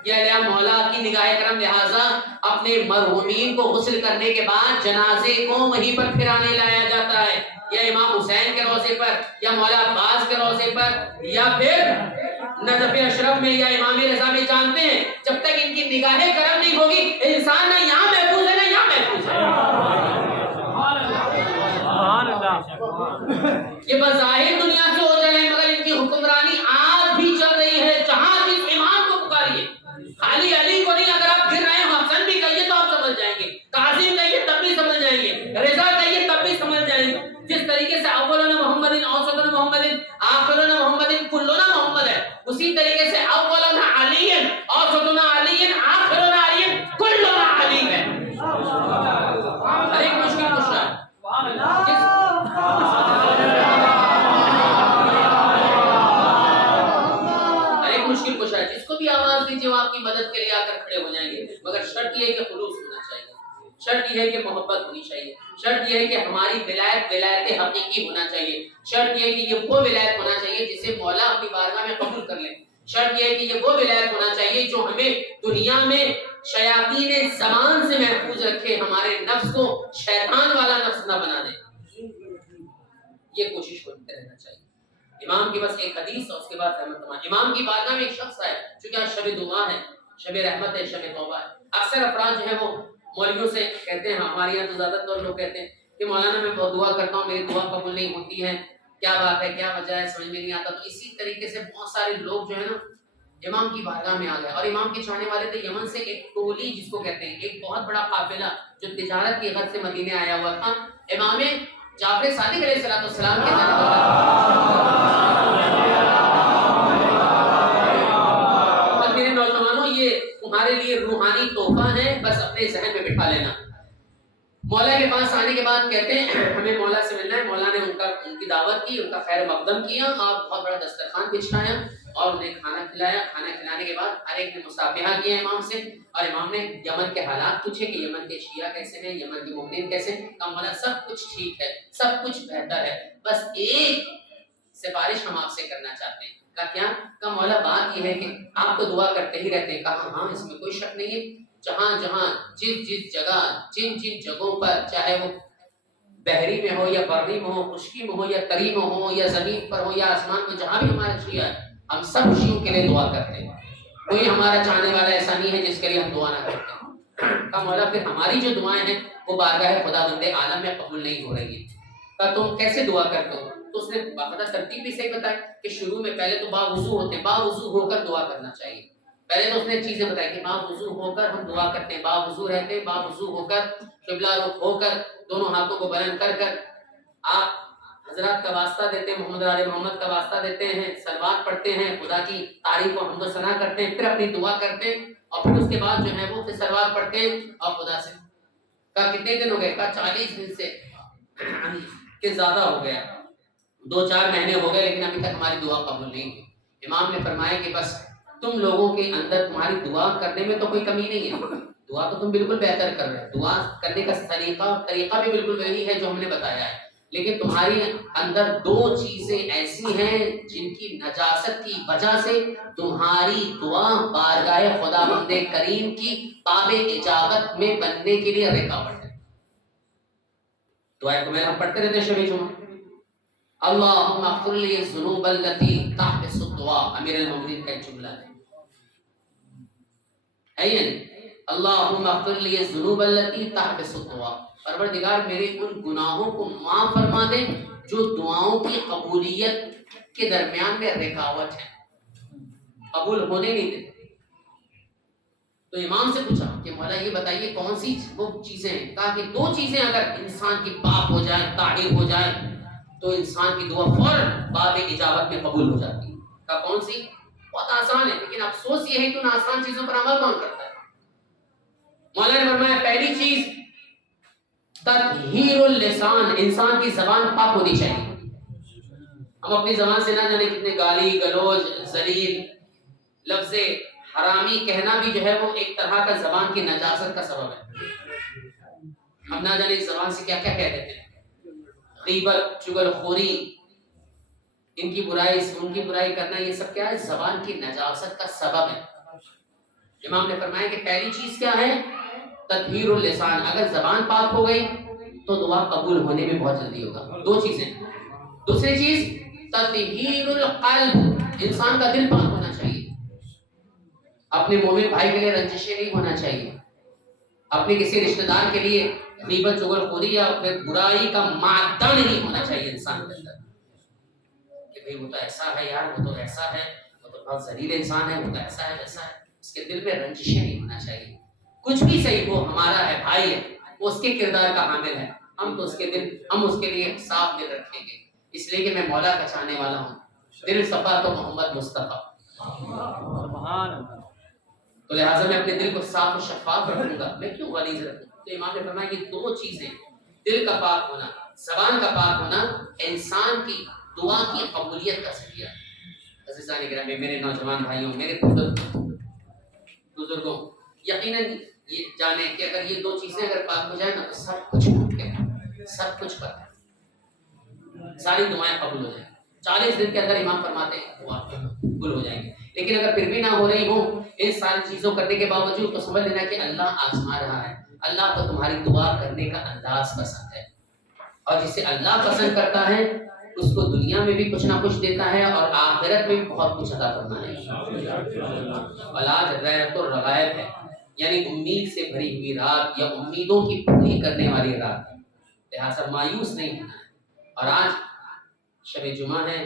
یا مولا کی نگاہ کرم. لہٰذا اپنے مرحومین کو غسل کرنے کے بعد جنازے کو وہیں پر پھرانے لایا جاتا ہے. یا امام حسین کے روضے پر یا مولا عباس کے روضے پر یا پھر نجف اشرف میں یا امام رضا میں جانتے ہیں جب تک ان کی نگاہ کرم نہیں ہوگی انسان نہ یہاں محفوظ ہے نہ یہاں محفوظ ہے. یہ بظاہر دنیا سے ہو جائے مگر ان کی حکمرانی آج بھی چل رہی ہے. جہاں جس امام کو پکاریے خالی علی کو نہیں, اگر آپ گر رہے ہیں حسن بھی کہیے تو آپ سمجھ جائیں گے, قاسم کہیے تب بھی سمجھ جائیں گے, رضا کہیے تب بھی سمجھ جائیں گے. جس طریقے سے اولنا محمد اوسطنا محمد آخرنا محمد کلنا محمد ہے, اسی طریقے سے اولنا علی اوسطنا علی آخرنا علی کلنا علی ہے. ہر ایک مشکل کشا ہے. مشکل کشا ہے, جس کو بھی آواز دیجیے وہ آپ کی مدد کے لیے آ کر کھڑے ہو جائیں گے. مگر شرط یہ ہے کہ خلوص ہونا چاہیے, شرط یہ ہے کہ محبت ہونی چاہیے, شرط یہ ہے کہ ہماری ولایت حقیقی ہونا چاہیے, شرط یہ ہے کہ یہ وہ ولایت ہونا چاہیے جسے مولا اپنی بارگاہ میں قبول کر لیں, شرط یہ ہے کہ یہ وہ ولایت ہونا چاہیے جو ہمیں دنیا میں شیاطین زمان سے محفوظ رکھے, ہمارے نفس کو شیطان والا نفس نہ بنا دے. یہ کوشش کرتے رہنا چاہیے. امام کی بس ایک حدیث اور اس کے بعد رحمت تمام. امام کی بارگاہ میں ایک شخص آیا, چونکہ آج شب دعا ہے, شب رحمت ہے, شب توبہ ہے. اکثر افراد جو ہے وہ مولویوں سے کہتے ہیں, ہمارے یہاں تو زیادہ تر لوگ کہتے ہیں کہ مولانا میں بہت دعا کرتا ہوں, میری دعا قبول نہیں ہوتی ہے, کیا بات ہے, کیا وجہ ہے, سمجھ میں نہیں آتا. تو اسی طریقے سے بہت سارے لوگ جو ہے نا امام کی بارگاہ میں آ گئے, اور امام کے چاہنے والے تھے. یمن سے ایک ٹولی جس کو کہتے ہیں, ایک بہت بڑا قافلہ جو تجارت کی غرض سے مدینے آیا ہوا تھا, امام جعفر صادق علیہ السلام کے جانب تمہارے لیے روحانی تحفہ ہے, بس اپنے ذہن میں بٹھا لینا. مولا کے پاس آنے کے بعد کہتے ہیں ہمیں مولا سے ملنا ہے. مولا نے ان کی دعوت کی, ان کا خیر مقدم کیا, اور بہت بڑا دسترخوان بچھایا اور انہیں کھانا کھلایا. کھانا کھلانے کے بعد ہر ایک نے مصافحہ کیا امام سے, اور امام نے یمن کے حالات پوچھے کہ یمن کے شیعہ کیسے ہیں, یمن کے مومنین کیسے ہیں. کہا مولا سب کچھ ٹھیک ہے, سب کچھ بہتر ہے, بس ایک سفارش ہم آپ سے کرنا چاہتے ہیں. کہا کیا؟ کہا مولا بات یہ ہے کہ آپ تو دعا کرتے ہی رہتے ہیں. کہا ہاں اس میں کوئی شک نہیں ہے, جہاں جہاں جس جگہ جن جگہوں پر, چاہے وہ بحری میں ہو یا بری میں ہو, خشکی میں ہو یا تری میں ہو یا زمین پر ہو یا آسمان میں, جہاں بھی ہمارا شیعہ ہے ہم سب شیعوں کے لیے دعا کرتے ہیں. کوئی ہمارا چاہنے والا ایسا نہیں ہے جس کے لیے ہم دعا نہ کرتے ہیں. کہا مولا پھر ہماری جو دعائیں ہیں وہ بارگاہ خدا بند عالم میں قبول نہیں ہو رہی ہیں. کہا تم کیسے دعا کرتے ہو؟ تو اس نے باقاعدہ ترتیب بھی صحیح بتائی کہ شروع میں پہلے تو باوضو ہوتے ہیں, باوضو ہو کر دعا کرنا چاہیے. پہلے تو اس نے چیزیں بتائی کہ باوضو ہو کر ہم دعا کرتے ہیں, باوضو رہتے ہیں, باوضو ہو کر قبلہ رخ ہو کر دونوں ہاتھوں کو بلند کر کر آپ حضرات کا واسطہ دیتے ہیں, محمد علی محمد کا واسطہ دیتے ہیں, صلوات پڑھتے ہیں, خدا کی تعریف و حمد و ثنا کرتے ہیں, پھر اپنی دعا کرتے ہیں, اور پھر اس کے بعد جو ہے وہ پھر صلوات پڑھتے ہیں اور خدا سے. کہا کتنے دن ہو گئے؟ کہا 40 دن سے کہ زیادہ ہو گیا, 2-4 مہینے ہو گئے, لیکن ابھی تک ہماری دعا قبول نہیں ہوئی. امام نے فرمایا کہ بس تم لوگوں کے اندر تمہاری دعا کرنے میں تو کوئی کمی نہیں ہے, دعا تو تم بالکل بہتر کر رہے ہو, دعا کرنے کا طریقہ بھی بالکل وہی ہے جو ہم نے بتایا ہے, لیکن تمہاری اندر 2 چیزیں ایسی ہیں جن کی نجاست کی وجہ سے تمہاری دعا بارگاہ خداوند کریم کی باب اجابت میں بننے کے لیے رکاوٹ ہے. دعائیں کو میں ہم پڑھتے رہتے ہیں شب جمعہ, اللہم اغفر لی الذنوب التي تحبس الدعاء, امیر المومنین کا جملہ ہے یعنی اللہم اغفر لی الذنوب التي تحبس الدعاء, پروردگار میرے ان گناہوں کو معاف فرما دے جو دعاؤں کی قبولیت کے درمیان میں رکاوٹ ہے, قبول ہونے نہیں دیتے. تو امام سے پوچھا کہ مولا یہ بتائیے کون سی وہ چیزیں ہیں؟ کہا کہ 2 چیزیں اگر انسان کی پاک ہو جائیں, طاہر ہو جائیں, تو انسان کی دعا فوراً باب اجابت میں قبول ہو جاتی ہے. کہا کون سی؟ بہت آسان ہے, لیکن افسوس یہ ہے کہ ان آسان چیزوں پر عمل کون کرتا ہے. مولا نے فرمایا پہلی چیز تطہیر اللسان, انسان کی زبان پاک ہونی چاہیے. ہم اپنی زبان سے نہ جانے کتنے گالی گلوچ, ذلیل لفظ حرامی کہنا بھی جو ہے وہ ایک طرح کا زبان کی نجاست کا سبب ہے. ہم نہ جانے اس زبان سے کیا کیا کہہ دیتے ہیں, غیبت, چغل خوری, ان کی برائی کرنا, یہ سب کیا ہے؟ زبان کی نجاست کا سبب ہے. امام نے فرمایا کہ پہلی چیز کیا ہے؟ تطہیر اللسان. اگر زبان پاک ہو گئی تو دعا قبول ہونے میں بہت جلدی ہوگا. 2 چیزیں. دوسری چیز تطہیر القلب، انسان کا دل پاک ہونا چاہیے. اپنے مومن بھائی کے لیے رنجشیں نہیں ہونا چاہیے. اپنے کسی رشتہ دار کے لیے غیبت چغلخوری یا پھر برائی کا مادہ نہیں ہونا چاہیے انسان کے اندر کہ بھئی وہ تو ایسا ہے یار، وہ تو ایسا ہے، وہ تو بہت ذلیل انسان ہے، وہ تو ایسا ہے ویسا ہے. اس کے دل میں رنجشیں نہیں ہونا چاہیے. کچھ بھی صحیح، وہ ہمارا ہے، بھائی ہے، وہ اس کے کردار کا حامل ہے. ہم اس کے لیے صاف دل رکھیں گے، اس لیے کہ میں مولا کا چاہنے والا ہوں. دل صفا تو محمد مصطفیٰ. تو لہٰذا میں اپنے دل کو صاف و شفاف رکھوں گا، میں کیوں غلیظ رکھوں؟ تو امام نے فرمایا یہ 2 چیزیں، دل کا پاک ہونا، زبان کا پاک ہونا، انسان کی دعا کی قبولیت کا ذریعہ. عزیزان گرامی، میرے نوجوان بھائیوں، میرے بزرگوں، یقیناً یہ جانیں کہ اگر یہ 2 چیزیں اگر پاک ہو جائیں نا تو سب کچھ ممکن ہے، سب کچھ کرتا ہے، ساری دعائیں قبول ہو جائیں. 40 دن کے اندر امام فرماتے ہیں دعا قبول ہو جائیں گے. لیکن اگر پھر بھی نہ ہو رہی ہوں ان ساری چیزوں کرنے کے باوجود، تو سمجھ لینا کہ اللہ آزما رہا ہے. اللہ کو تمہاری دعا کرنے کا انداز پسند ہے، اور جسے اللہ پسند کرتا ہے اس کو دنیا میں بھی کچھ نہ کچھ دیتا ہے اور آخرت میں بھی بہت کچھ عطا کرنا ہے. علاج غیرت الرغائب ہے، یعنی امید سے بھری ہوئی رات یا امیدوں کی پوری کرنے والی رات ہے. لہٰذا مایوس نہیں ہونا ہے. اور آج شب جمعہ ہے،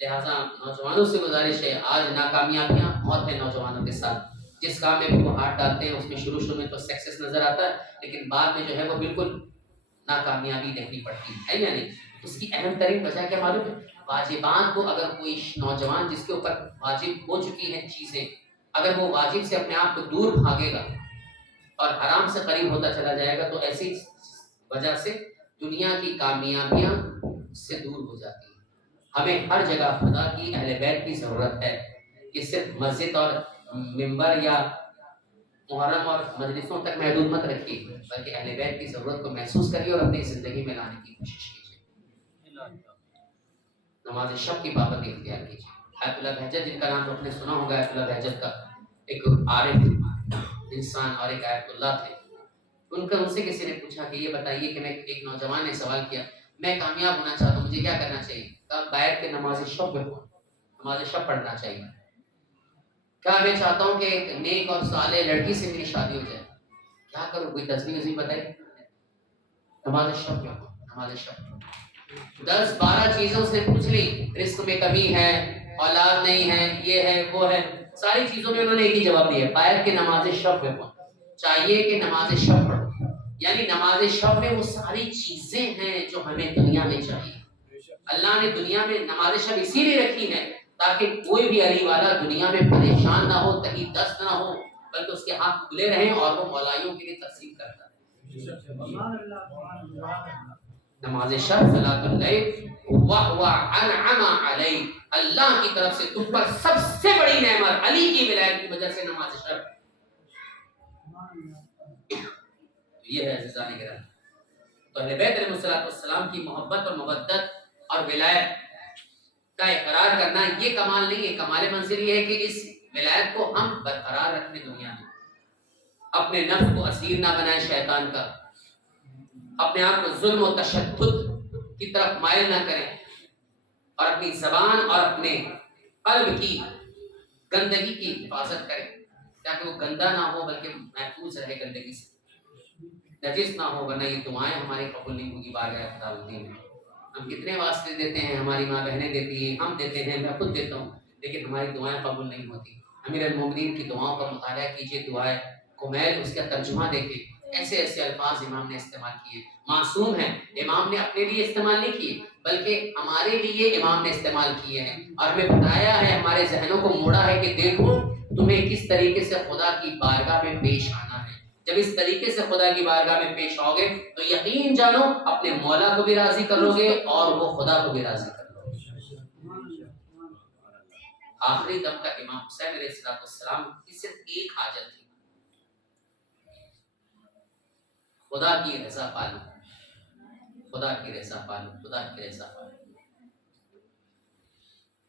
لہٰذا نوجوانوں سے گزارش ہے، آج ناکامیابیاں بہت ہیں نوجوانوں کے ساتھ. جس کام میں بھی وہ ہاتھ ڈالتے ہیں اس میں شروع میں تو سکسیس نظر آتا ہے، لیکن بعد میں جو ہے وہ بالکل ناکامیابی دیکھنی پڑتی ہے یا نہیں. اس کی اہم ترین وجہ کیا معلوم ہے؟ واجبات کو اگر کوئی نوجوان جس کے اوپر واجب ہو چکی ہیں چیزیں، اگر وہ واجب سے اپنے آپ کو دور بھاگے گا اور حرام سے قریب ہوتا چلا جائے گا، تو ایسی وجہ سے دنیا کی کامیابیاں سے دور ہو جاتی ہیں. ہمیں ہر جگہ خدا کی اہل بیت کی ضرورت ہے کہ صرف مسجد اور ممبر یا محرم اور مجلسوں تک محدود مت رکھیے، بلکہ اہل بیت کی ضرورت کو محسوس کریے اور اپنی زندگی میں لانے کی کوشش کیجیے. نماز شب کی پابندی اختیار کیجیے. آیت اللہ بہجت، جن کا نام تو آپ نے سنا ہوگا، آیت اللہ بہجت کا ایک عارف انسان اور ایک آیت اللہ تھے. ان سے کسی نے پوچھا کہ یہ بتائیے کہ میں ایک نوجوان نے سوال کیا، میں کامیاب ہونا چاہتا ہوں، مجھے کیا کرنا چاہیے؟ کہا بیٹھ کے نماز شب پڑھو، نماز شب پڑھنا چاہیے. کیا میں چاہتا ہوں کہ ایک نیک اور صالح لڑکی سے میری شادی ہو جائے، کیا کروں؟ کوئی تصویر بتائیے. نماز شب پڑھو، نماز شب پڑھو. 10-12 چیزوں سے پوچھ لی، رزق میں کمی ہے، اولاد نہیں ہے، یہ ہے وہ ہے، ساری چیزوں میں انہوں نے ایک ہی جواب دیا، بیٹھ کے نماز شب پڑھو. چاہیے کہ نماز شب پڑھو، یعنی نماز شب میں وہ ساری چیزیں ہیں جو ہمیں دنیا میں چاہیے. اللہ نے دنیا میں نماز شب اسی لیے رکھی ہے تاکہ کوئی بھی علی والا دنیا میں پریشان نہ ہو، کہیں دست نہ ہو، بلکہ اس کے ہاتھ کھلے رہیں اور وہ مولائیوں کے لیے تقسیم کرتا ہے. نماز شب صلاۃ اللیل وَهُوَ أَنْعَمَ عَلَيْهِ، اللہ کی طرف سے تم پر سب سے بڑی نعمت علی کی ولایت کی وجہ سے نماز شب. یہ ہے عزیزان گرامی. تو اہل بیت علیہ السلام کی محبت اور مودت اور ولایت کا اقرار کرنا یہ کمال نہیں ہے. کمال منزل یہ ہے کہ اس ولایت کو ہم برقرار رکھیں دنیا میں، اپنے نفس کو اسیر نہ بنائیں شیطان کا، اپنے آپ کو ظلم و تشدد کی طرف مائل نہ کریں، اور اپنی زبان اور اپنے قلب کی گندگی کی حفاظت کریں تاکہ وہ گندا نہ ہو بلکہ محفوظ رہے گندگی سے، نجس نہ ہو، ورنہ یہ دعائیں ہماری قبول نہیں ہوگی بارگاہ خدا الدین میں. ہم کتنے واسطے دیتے ہیں، ہماری ماں بہنیں دیتی ہیں، ہم دیتے ہیں، میں خود دیتا ہوں، لیکن ہماری دعائیں قبول نہیں ہوتی. امیر المومنین کی دعاؤں کا مطالعہ کیجیے، دعائیں کمیل اس کا ترجمہ دیکھیں، ایسے ایسے الفاظ امام نے استعمال کیے. معصوم ہیں، امام نے اپنے لیے استعمال نہیں کیے بلکہ ہمارے لیے امام نے استعمال کیے ہیں، اور ہمیں بتایا ہے، ہمارے ذہنوں کو موڑا ہے کہ دیکھو تمہیں کس طریقے سے خدا کی بارگاہ میں پیش آنا ہے. جب اس طریقے سے خدا کی بارگاہ میں پیش آؤ گے تو یقین جانو اپنے مولا کو بھی راضی کرو گے اور وہ خدا کو بھی راضی کر لو گے. آخری دم تک امام حسین علیہ السلام کی صرف ایک حاجت تھی، خدا کی رضا پالو، خدا کی رضا پالو، خدا کی رضا پالو.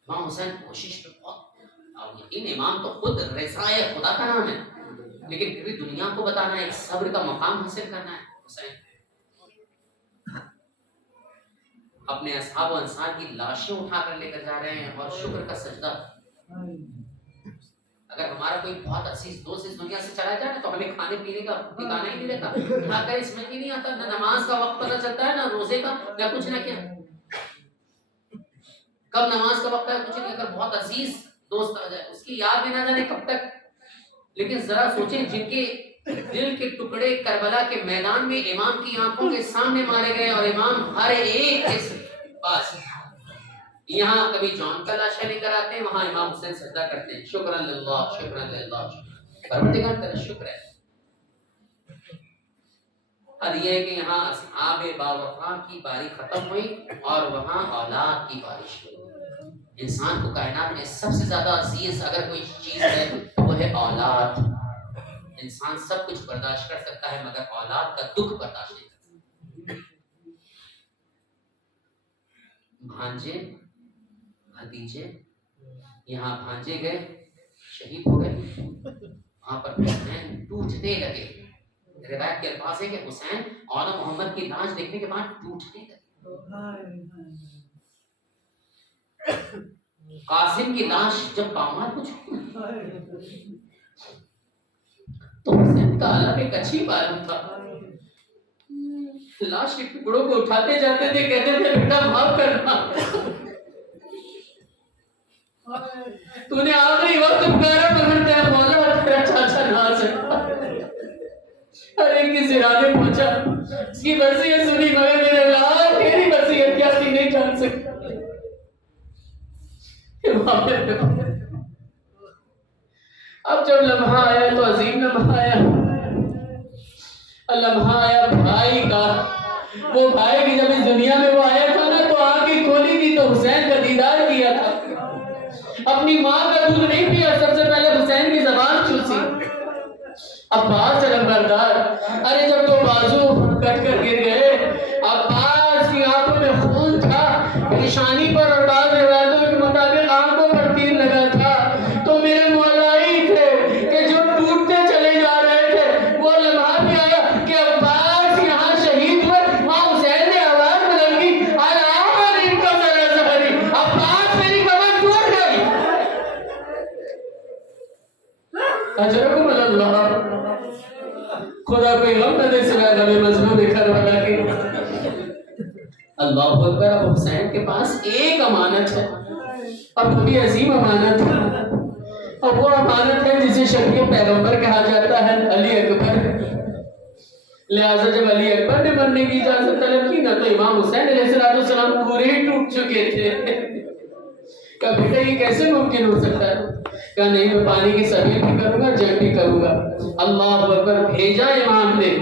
امام حسین کوشش پہ بہت، اور یقین امام تو خود رضائے خدا کا نام ہے، لیکن پھر بھی دنیا کو بتانا ہے، ایک صبر کا مقام حاصل کرنا ہے. حسین اپنے اصحاب و انصار کی لاشیں اٹھا کر لے کر جا رہے ہیں اور شکر کا سجدہ. اگر ہمارا کوئی بہت عزیز دوست اس دنیا سے چلا جائے نا تو ہمیں کھانے پینے کا ٹھکانا ہی نہیں رہتا. کھا کر اس میں بھی نہیں آتا, نہ نماز کا وقت پتہ چلتا ہے, نہ روزے کا, نہ کچھ نہ کیا. کب نماز کا وقت ہے کچھ نہیں. اگر بہت عزیز دوست آ جائے اس کی یاد میں نہ جانے کب تک. لیکن ذرا سوچیں جن کے دل کے ٹکڑے کربلا کے میدان میں امام کی آنکھوں کے سامنے مارے گئے اور امام ہر ایک کے پاس, یہاں کبھی جان کا لاشا لے کر آتے ہیں, وہاں امام حسین سجدہ کرتے ہیں. شکران للہ, شکران للہ, پروردگار تیرا شکر ہے. اب یہ ہے کہ یہاں اصحاب باوفا کی باری ختم ہوئی اور وہاں اولاد کی بارش ہوئی. انسان کو کائنات میں سب سے زیادہ عزیز اگر کوئی چیز ہے تو وہ ہے اولاد. انسان سب کچھ برداشت کر سکتا ہے مگر اولاد کا دکھ برداشت نہیں کر سکتا. بھانجے بھتیجے, یہاں بھانجے گئے شہید ہو گئے, وہاں پر حسین ٹوٹنے لگے. روایت کے الفاظ ہے کہ حسین اور محمد کی لاش دیکھنے کے بعد ٹوٹنے لگے. قاسم کی لاش جب پامال کو چھوڑی تو حسین کا الگ ایک اچھی عالم تھا. لاش کے ٹکڑوں کو اٹھاتے جاتے تھے, کہتے تھے بیٹا معاف کرنا, تو نے آخری وقت پکارا مگر تیرا مولا تیرا چاچا نہ آ سکتا. ہر ایک کی سرانے پہنچا, اس کی وصیت سنی مگر میرے لال تیری وصیت کیا تھی نہیں جان سکتا. اب جب لمحہ آیا تو عظیم لمحہ آیا. لمحہ آیا بھائی کا. وہ بھائی کی جب اس دنیا میں وہ آیا تھا نا تو آنکھیں کھولی تھی تو حسین کا دیدار کیا تھا. اپنی ماں کا دودھ نہیں پیا, سب سے پہلے حسین کی زبان چوسی. عباس علمبردار, ارے جب تو بازو کٹ کر گر گئے, عباس کی آنکھوں میں خون تھا, پیشانی پر اور بعض روایتوں کے مطابق آنکھوں پر تیر لگا تھا. تو میرے مولا ہی تھے کہ جو ٹوٹتے چلے جا رہے تھے. وہ لمحہ بھی آیا کہ عباس یہاں شہید ہوئے, وہاں حسین نے آواز بلند کی, آج ان کا ذرا سہری, عباس میری کمر ٹوٹ گئی. اجرکم اللہ, خدا کوئی غم نہ دے سوائے غم مظلوم کربلا کے. اللہ اکبر. اب حسین کے پاس ایک امانت ہے, اب وہ بھی عظیم امانت ہے, اور وہ امانت ہے جسے شفیع پیغمبر کہا جاتا ہے, علی اکبر. لہٰذا جب علی اکبر نے مرنے کی اجازت طلب کی نا تو امام حسین علیہ السلام پورے ہی ٹوٹ چکے تھے. کہا بیٹا یہ کیسے ممکن ہو سکتا ہے؟ کہا نہیں میں پانی کی سبیل بھی کروں گا, جنگ بھی کروں گا. اللہ اکبر. بھیجا امام نے,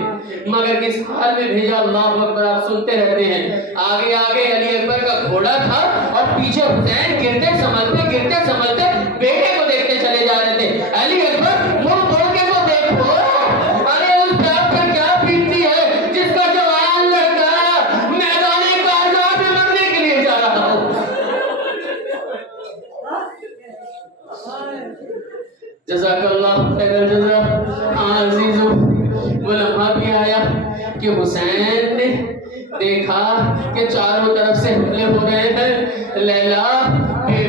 مگر کس حال میں بھیجا اللہ اکبر آپ سنتے رہتے ہیں. آگے آگے علی اکبر کا گھوڑا تھا اور پیچھے حسین گرتے سنبھلتے بیٹے کو دیکھتے چلے جا رہے تھے. علی اکبر منہ موڑ کے تو دیکھو, ارے اس باپ پر کیا بیتتی ہے جس کا جوان لڑکا میدان کارزار میں مرنے کے لیے جا رہا ہو. جزاک اللہ خیر الجزا. ہاں عزیزو, وہ لمحہ بھی آیا کہ حسین نے دیکھا کہ چاروں طرف سے حملے ہو رہے ہیں. لیلا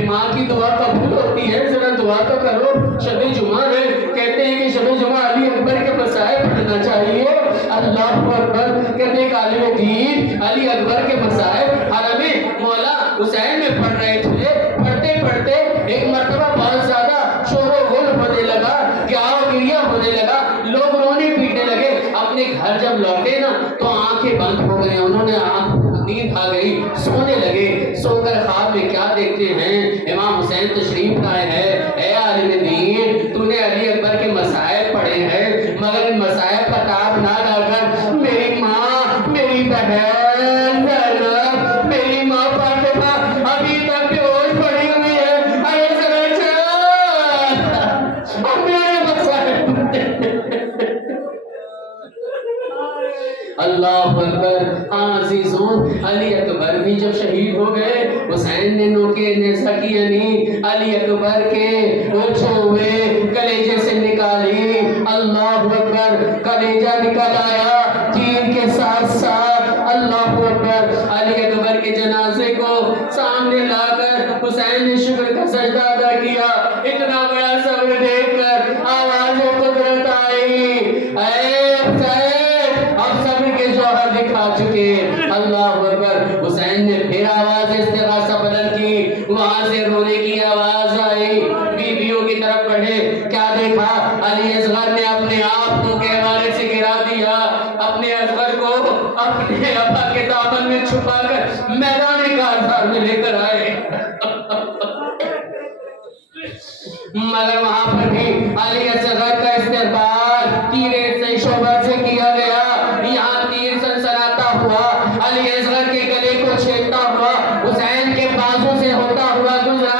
ماں کی دعا قبول ہوتی ہے, ذرا دعا تو کرو. شب جمعہ ہے, کہتے ہیں کہ شب جمعہ علی اکبر کے مسائل پڑھنا چاہیے. اللہ اکبر. کہتے ہیں کہ عالم دین علی اکبر کے مسائل حرم مولا حسین میں پڑھ رہے تھے. پڑھتے ایک مرتبہ بہت زیادہ شور و غل ہونے لگا, گیاو گریا ہونے لگا, لوگ رونے پیٹنے لگے. اپنے گھر جب لوٹے نا تو آنکھیں بند ہو گئی, انہوں نے نیند آ گئی, سونے لگے. سو کر خواب میں کیا دیکھتے ہیں, امام حسین تشریف لائے ہیں. اے عالم دین, تو نے علی اکبر کے مسائل پڑھے ہیں مگر ان مسائل کا تاب نہ لا کر میری ماں, میری بہن, میری ماں فاطمہ ابھی تک بیہوش پڑی ہوئی ہے. ارے ذرا چل, اب میرے مسائل. اللہ اکبر. ہاں عزیزوں, علی اکبر بھی جب شہید ہو گئے, حسین نے نوکے نیزہ کی یعنی علی اکبر کے وہ چھوے کلیجے سے نکالی. اللہ اکبر. کلیجہ نکل آیا تیر کے ساتھ ساتھ. اللہ اکبر. علی اکبر کے جنازے اصغر نے اپنے آپ کو کہوارے سے گرا دیا، اپنے اصغر کو اپنے ابا کے دامن میں چھپا کر میدان کارزار میں لے کر آئے۔ مگر وہاں پر بھی علی اصغر کا استقبال تیرے سے شعبہ سے کیا گیا۔ یہاں تیر سنسناتا ہوا علی اصغر کے گلے کو چھیدتا ہوا حسین کے بازو سے ہوتا ہوا گزرا۔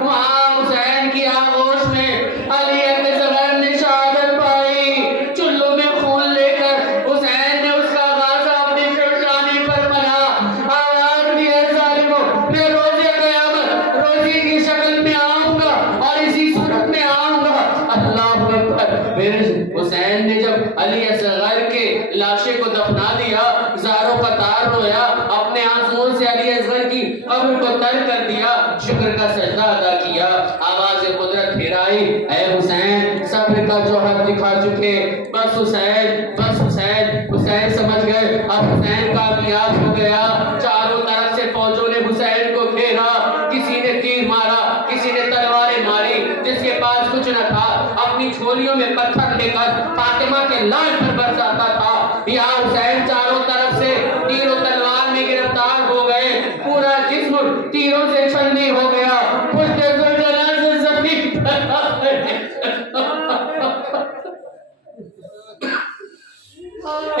وہاں حسین کی آغوش میں علی اصغر نے شہادت پائی۔ چلو میں خون لے کر حسین نے اس کا غازہ اپنے پیشانی پر ملا۔ آواز بھی ہے ظالموں، میں روز قیامت روزی کی شکل میں آؤں گا اور اسی صورت میں آؤں گا۔ اللہ اکبر۔ پھر حسین نے جب علی اصغر کے لاشے کو دفنا دیا، زاروں قطار رویا، اپنے آنسوؤں سے علی اصغر کی قبر کو تر کر دیا، شکر کا سجدہ ادا کیا، آواز قدرت پھرائی، اے حسین صبر کا جوہر دکھا چکے، بس حسین بس حسین۔ حسین سمجھ گئے اب حسین کامیاب ہو گیا۔ چاروں طرف سے فوجوں نے حسین کو گھیرا، کسی نے تیر مارا، کسی نے تلواریں ماری، جس کے پاس کچھ نہ تھا اپنی جھولیوں میں پتھر لے کر فاطمہ کے لاش پر برساتا تھا۔ یہاں حسین چاروں طرف سے تیر و تلوار میں گرفتار ہو گئے، پورا جسم تیروں سے چھلنی ہو گیا، پشت ذوالجلال سے زمین پر آ گئے۔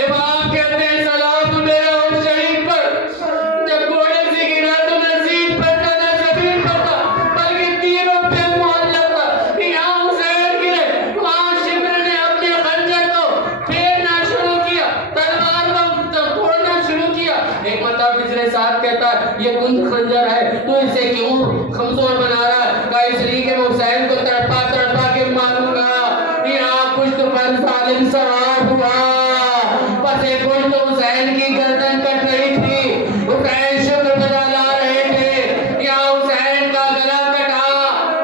امام کہتے ہیں سلام میرا اس شہید پر، جب گھوڑے سے گرا تو نہ زین پر تھا نہ زمین پر تھا، بلکہ تیروں پہ معلق تھا۔ یہاں حسین گرے، وہاں شمر نے اپنے خنجر کو پھیرنا شروع کیا، تلوار کو توڑنا شروع کیا۔ ایک مرتبہ پچھلے ساتھ کہتا ہے یہ کند خنجر ہے تو اسے کیوں کمزور بنا رہا ہے؟ کہا اس لیے کہ میں حسین کو تڑپا تڑپا کے ماروں گا۔ یہاں پشت پر ظالم سوار ہوا، پسے پشت حسین کی گردن کٹ رہی تھی، حسین شکر بجا لا رہے تھے۔ یہاں حسین کا گلا کٹا،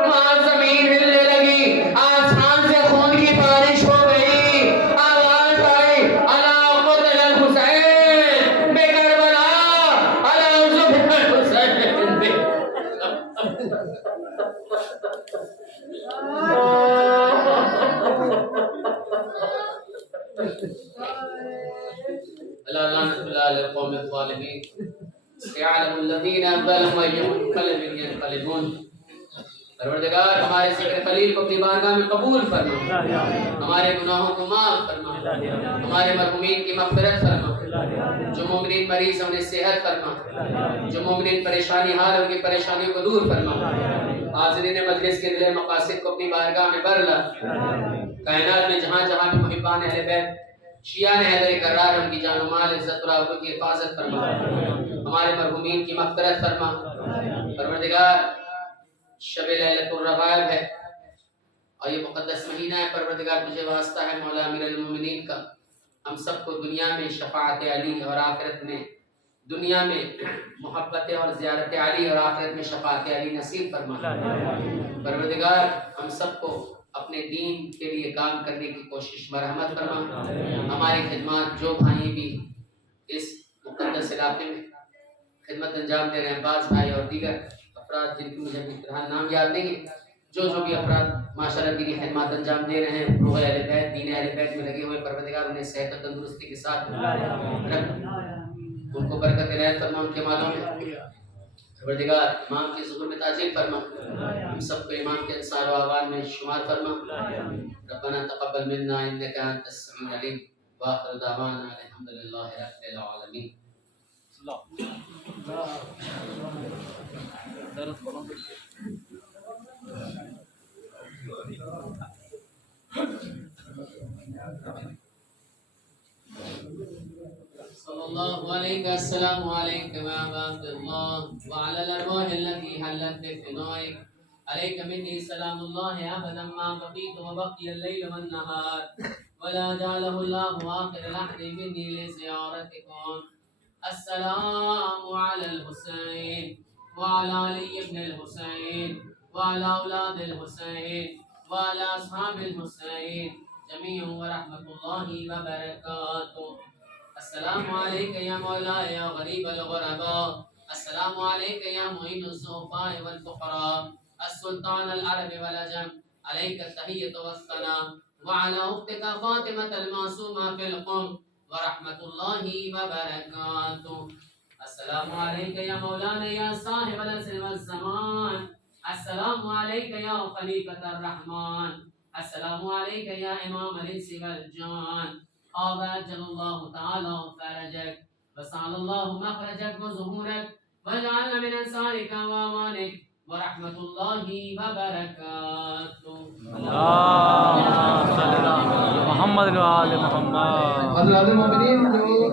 وہاں زمین ہلنے لگی، آسمان سے خون کی بارش ہو گئی، آواز آئی الا قتل الحسین بے کربلا، الا ذبح الحسین بے اللہ لعنت اللہ علی القوم الظالمین۔ سيعلم الذين ظلموا أي منقلب ينقلبون۔ پروردگار ہمارے ذکر خلیل کو اپنی بارگاہ میں قبول فرما، ہمارے گناہوں کو معاف فرما، ہمارے مرحومین کی مغفرت فرما، جو مومنین مریض ہیں انہیں صحت فرما، جو مومنین پریشانی حال ان کی پریشانیوں کو دور فرما۔ حاضرین مجلس کے دل مقاصد کو اپنی بارگاہ میں بھر لا، کائنات میں جہاں جہاں بھی محبان اہل بیت شیعہ نے حیدر کرار ان کی جان و مال عزت و آبرو کی حفاظت فرما، ہمارے مرحومین کی مغفرت فرما۔ پروردگار شب لیلۃ الرغائب ہے اور یہ مقدس مہینہ ہے، پروردگار تجھے واسطہ ہے مولا امیر المومنین کا، ہم سب کو دنیا میں شفاعت علی اور آخرت میں، دنیا میں محبت اور زیارت علی اور آخرت میں شفاعت علی نصیب فرما۔ پروردگار ہم سب کو اپنے دین کے لیے کام کرنے کی کوشش مرحمت فرما۔ ہماری خدمات جو بھائی بھی اس مقدس علاقے میں خدمت انجام دے رہے ہیں، بعض بھائی اور دیگر افراد جن کی مجھے فی الحال نام یاد نہیں ہے، جو بھی افراد ماشاءاللہ دینی خدمات انجام دے رہے ہیں، روح اہل بیت دین اہل بیت میں لگے ہوئے، پروردگار انہیں صحت و تندرستی کے ساتھ رکھ، ان کو برکت عنایت فرما ان کے مالوں میں۔ پروردگار امام کے ظہور میں تاجیل فرما، ہم سب کو امام کے انصار و اعوان میں شمار فرما۔ ربنا تقبل منا انك انت السميع العليم واخر دعوانا الحمد لله رب العالمين۔ صلى الله عليك السلام عليك يا عبد الله وعلى الأرواح التي حلت بفنائك، عليك مني سلام الله أبدا ما بقيت وبقي الليل والنهار، ولا جعله الله آخر العهد مني لزيارتكم۔ السلام على الحسين وعلى علي بن الحسين وعلى أولاد الحسين وعلى أصحاب الحسين جميعا ورحمة الله وبركاته۔ السلام عليك يا مولاي يا غريب الغرباء، السلام عليك يا معين الضعفاء والفقراء، السلطان العرب والعجم، عليك التحية والثناء وعلى أختك فاطمة المعصومة في القم ورحمة الله وبركاته. السلام عليك يا مولانا يا صاحب العصر والزمان. السلام عليك يا خليفة الرحمن. السلام عليك يا إمام الإنس والجان. عجل الله تعالى فرجك وسعل الله مخرجك وظهورك واجعلنا من أنصارك وأمانك ورحمة الله وبركاته. اللهم صل على محمد وآل محمد. حضرات مومنین جو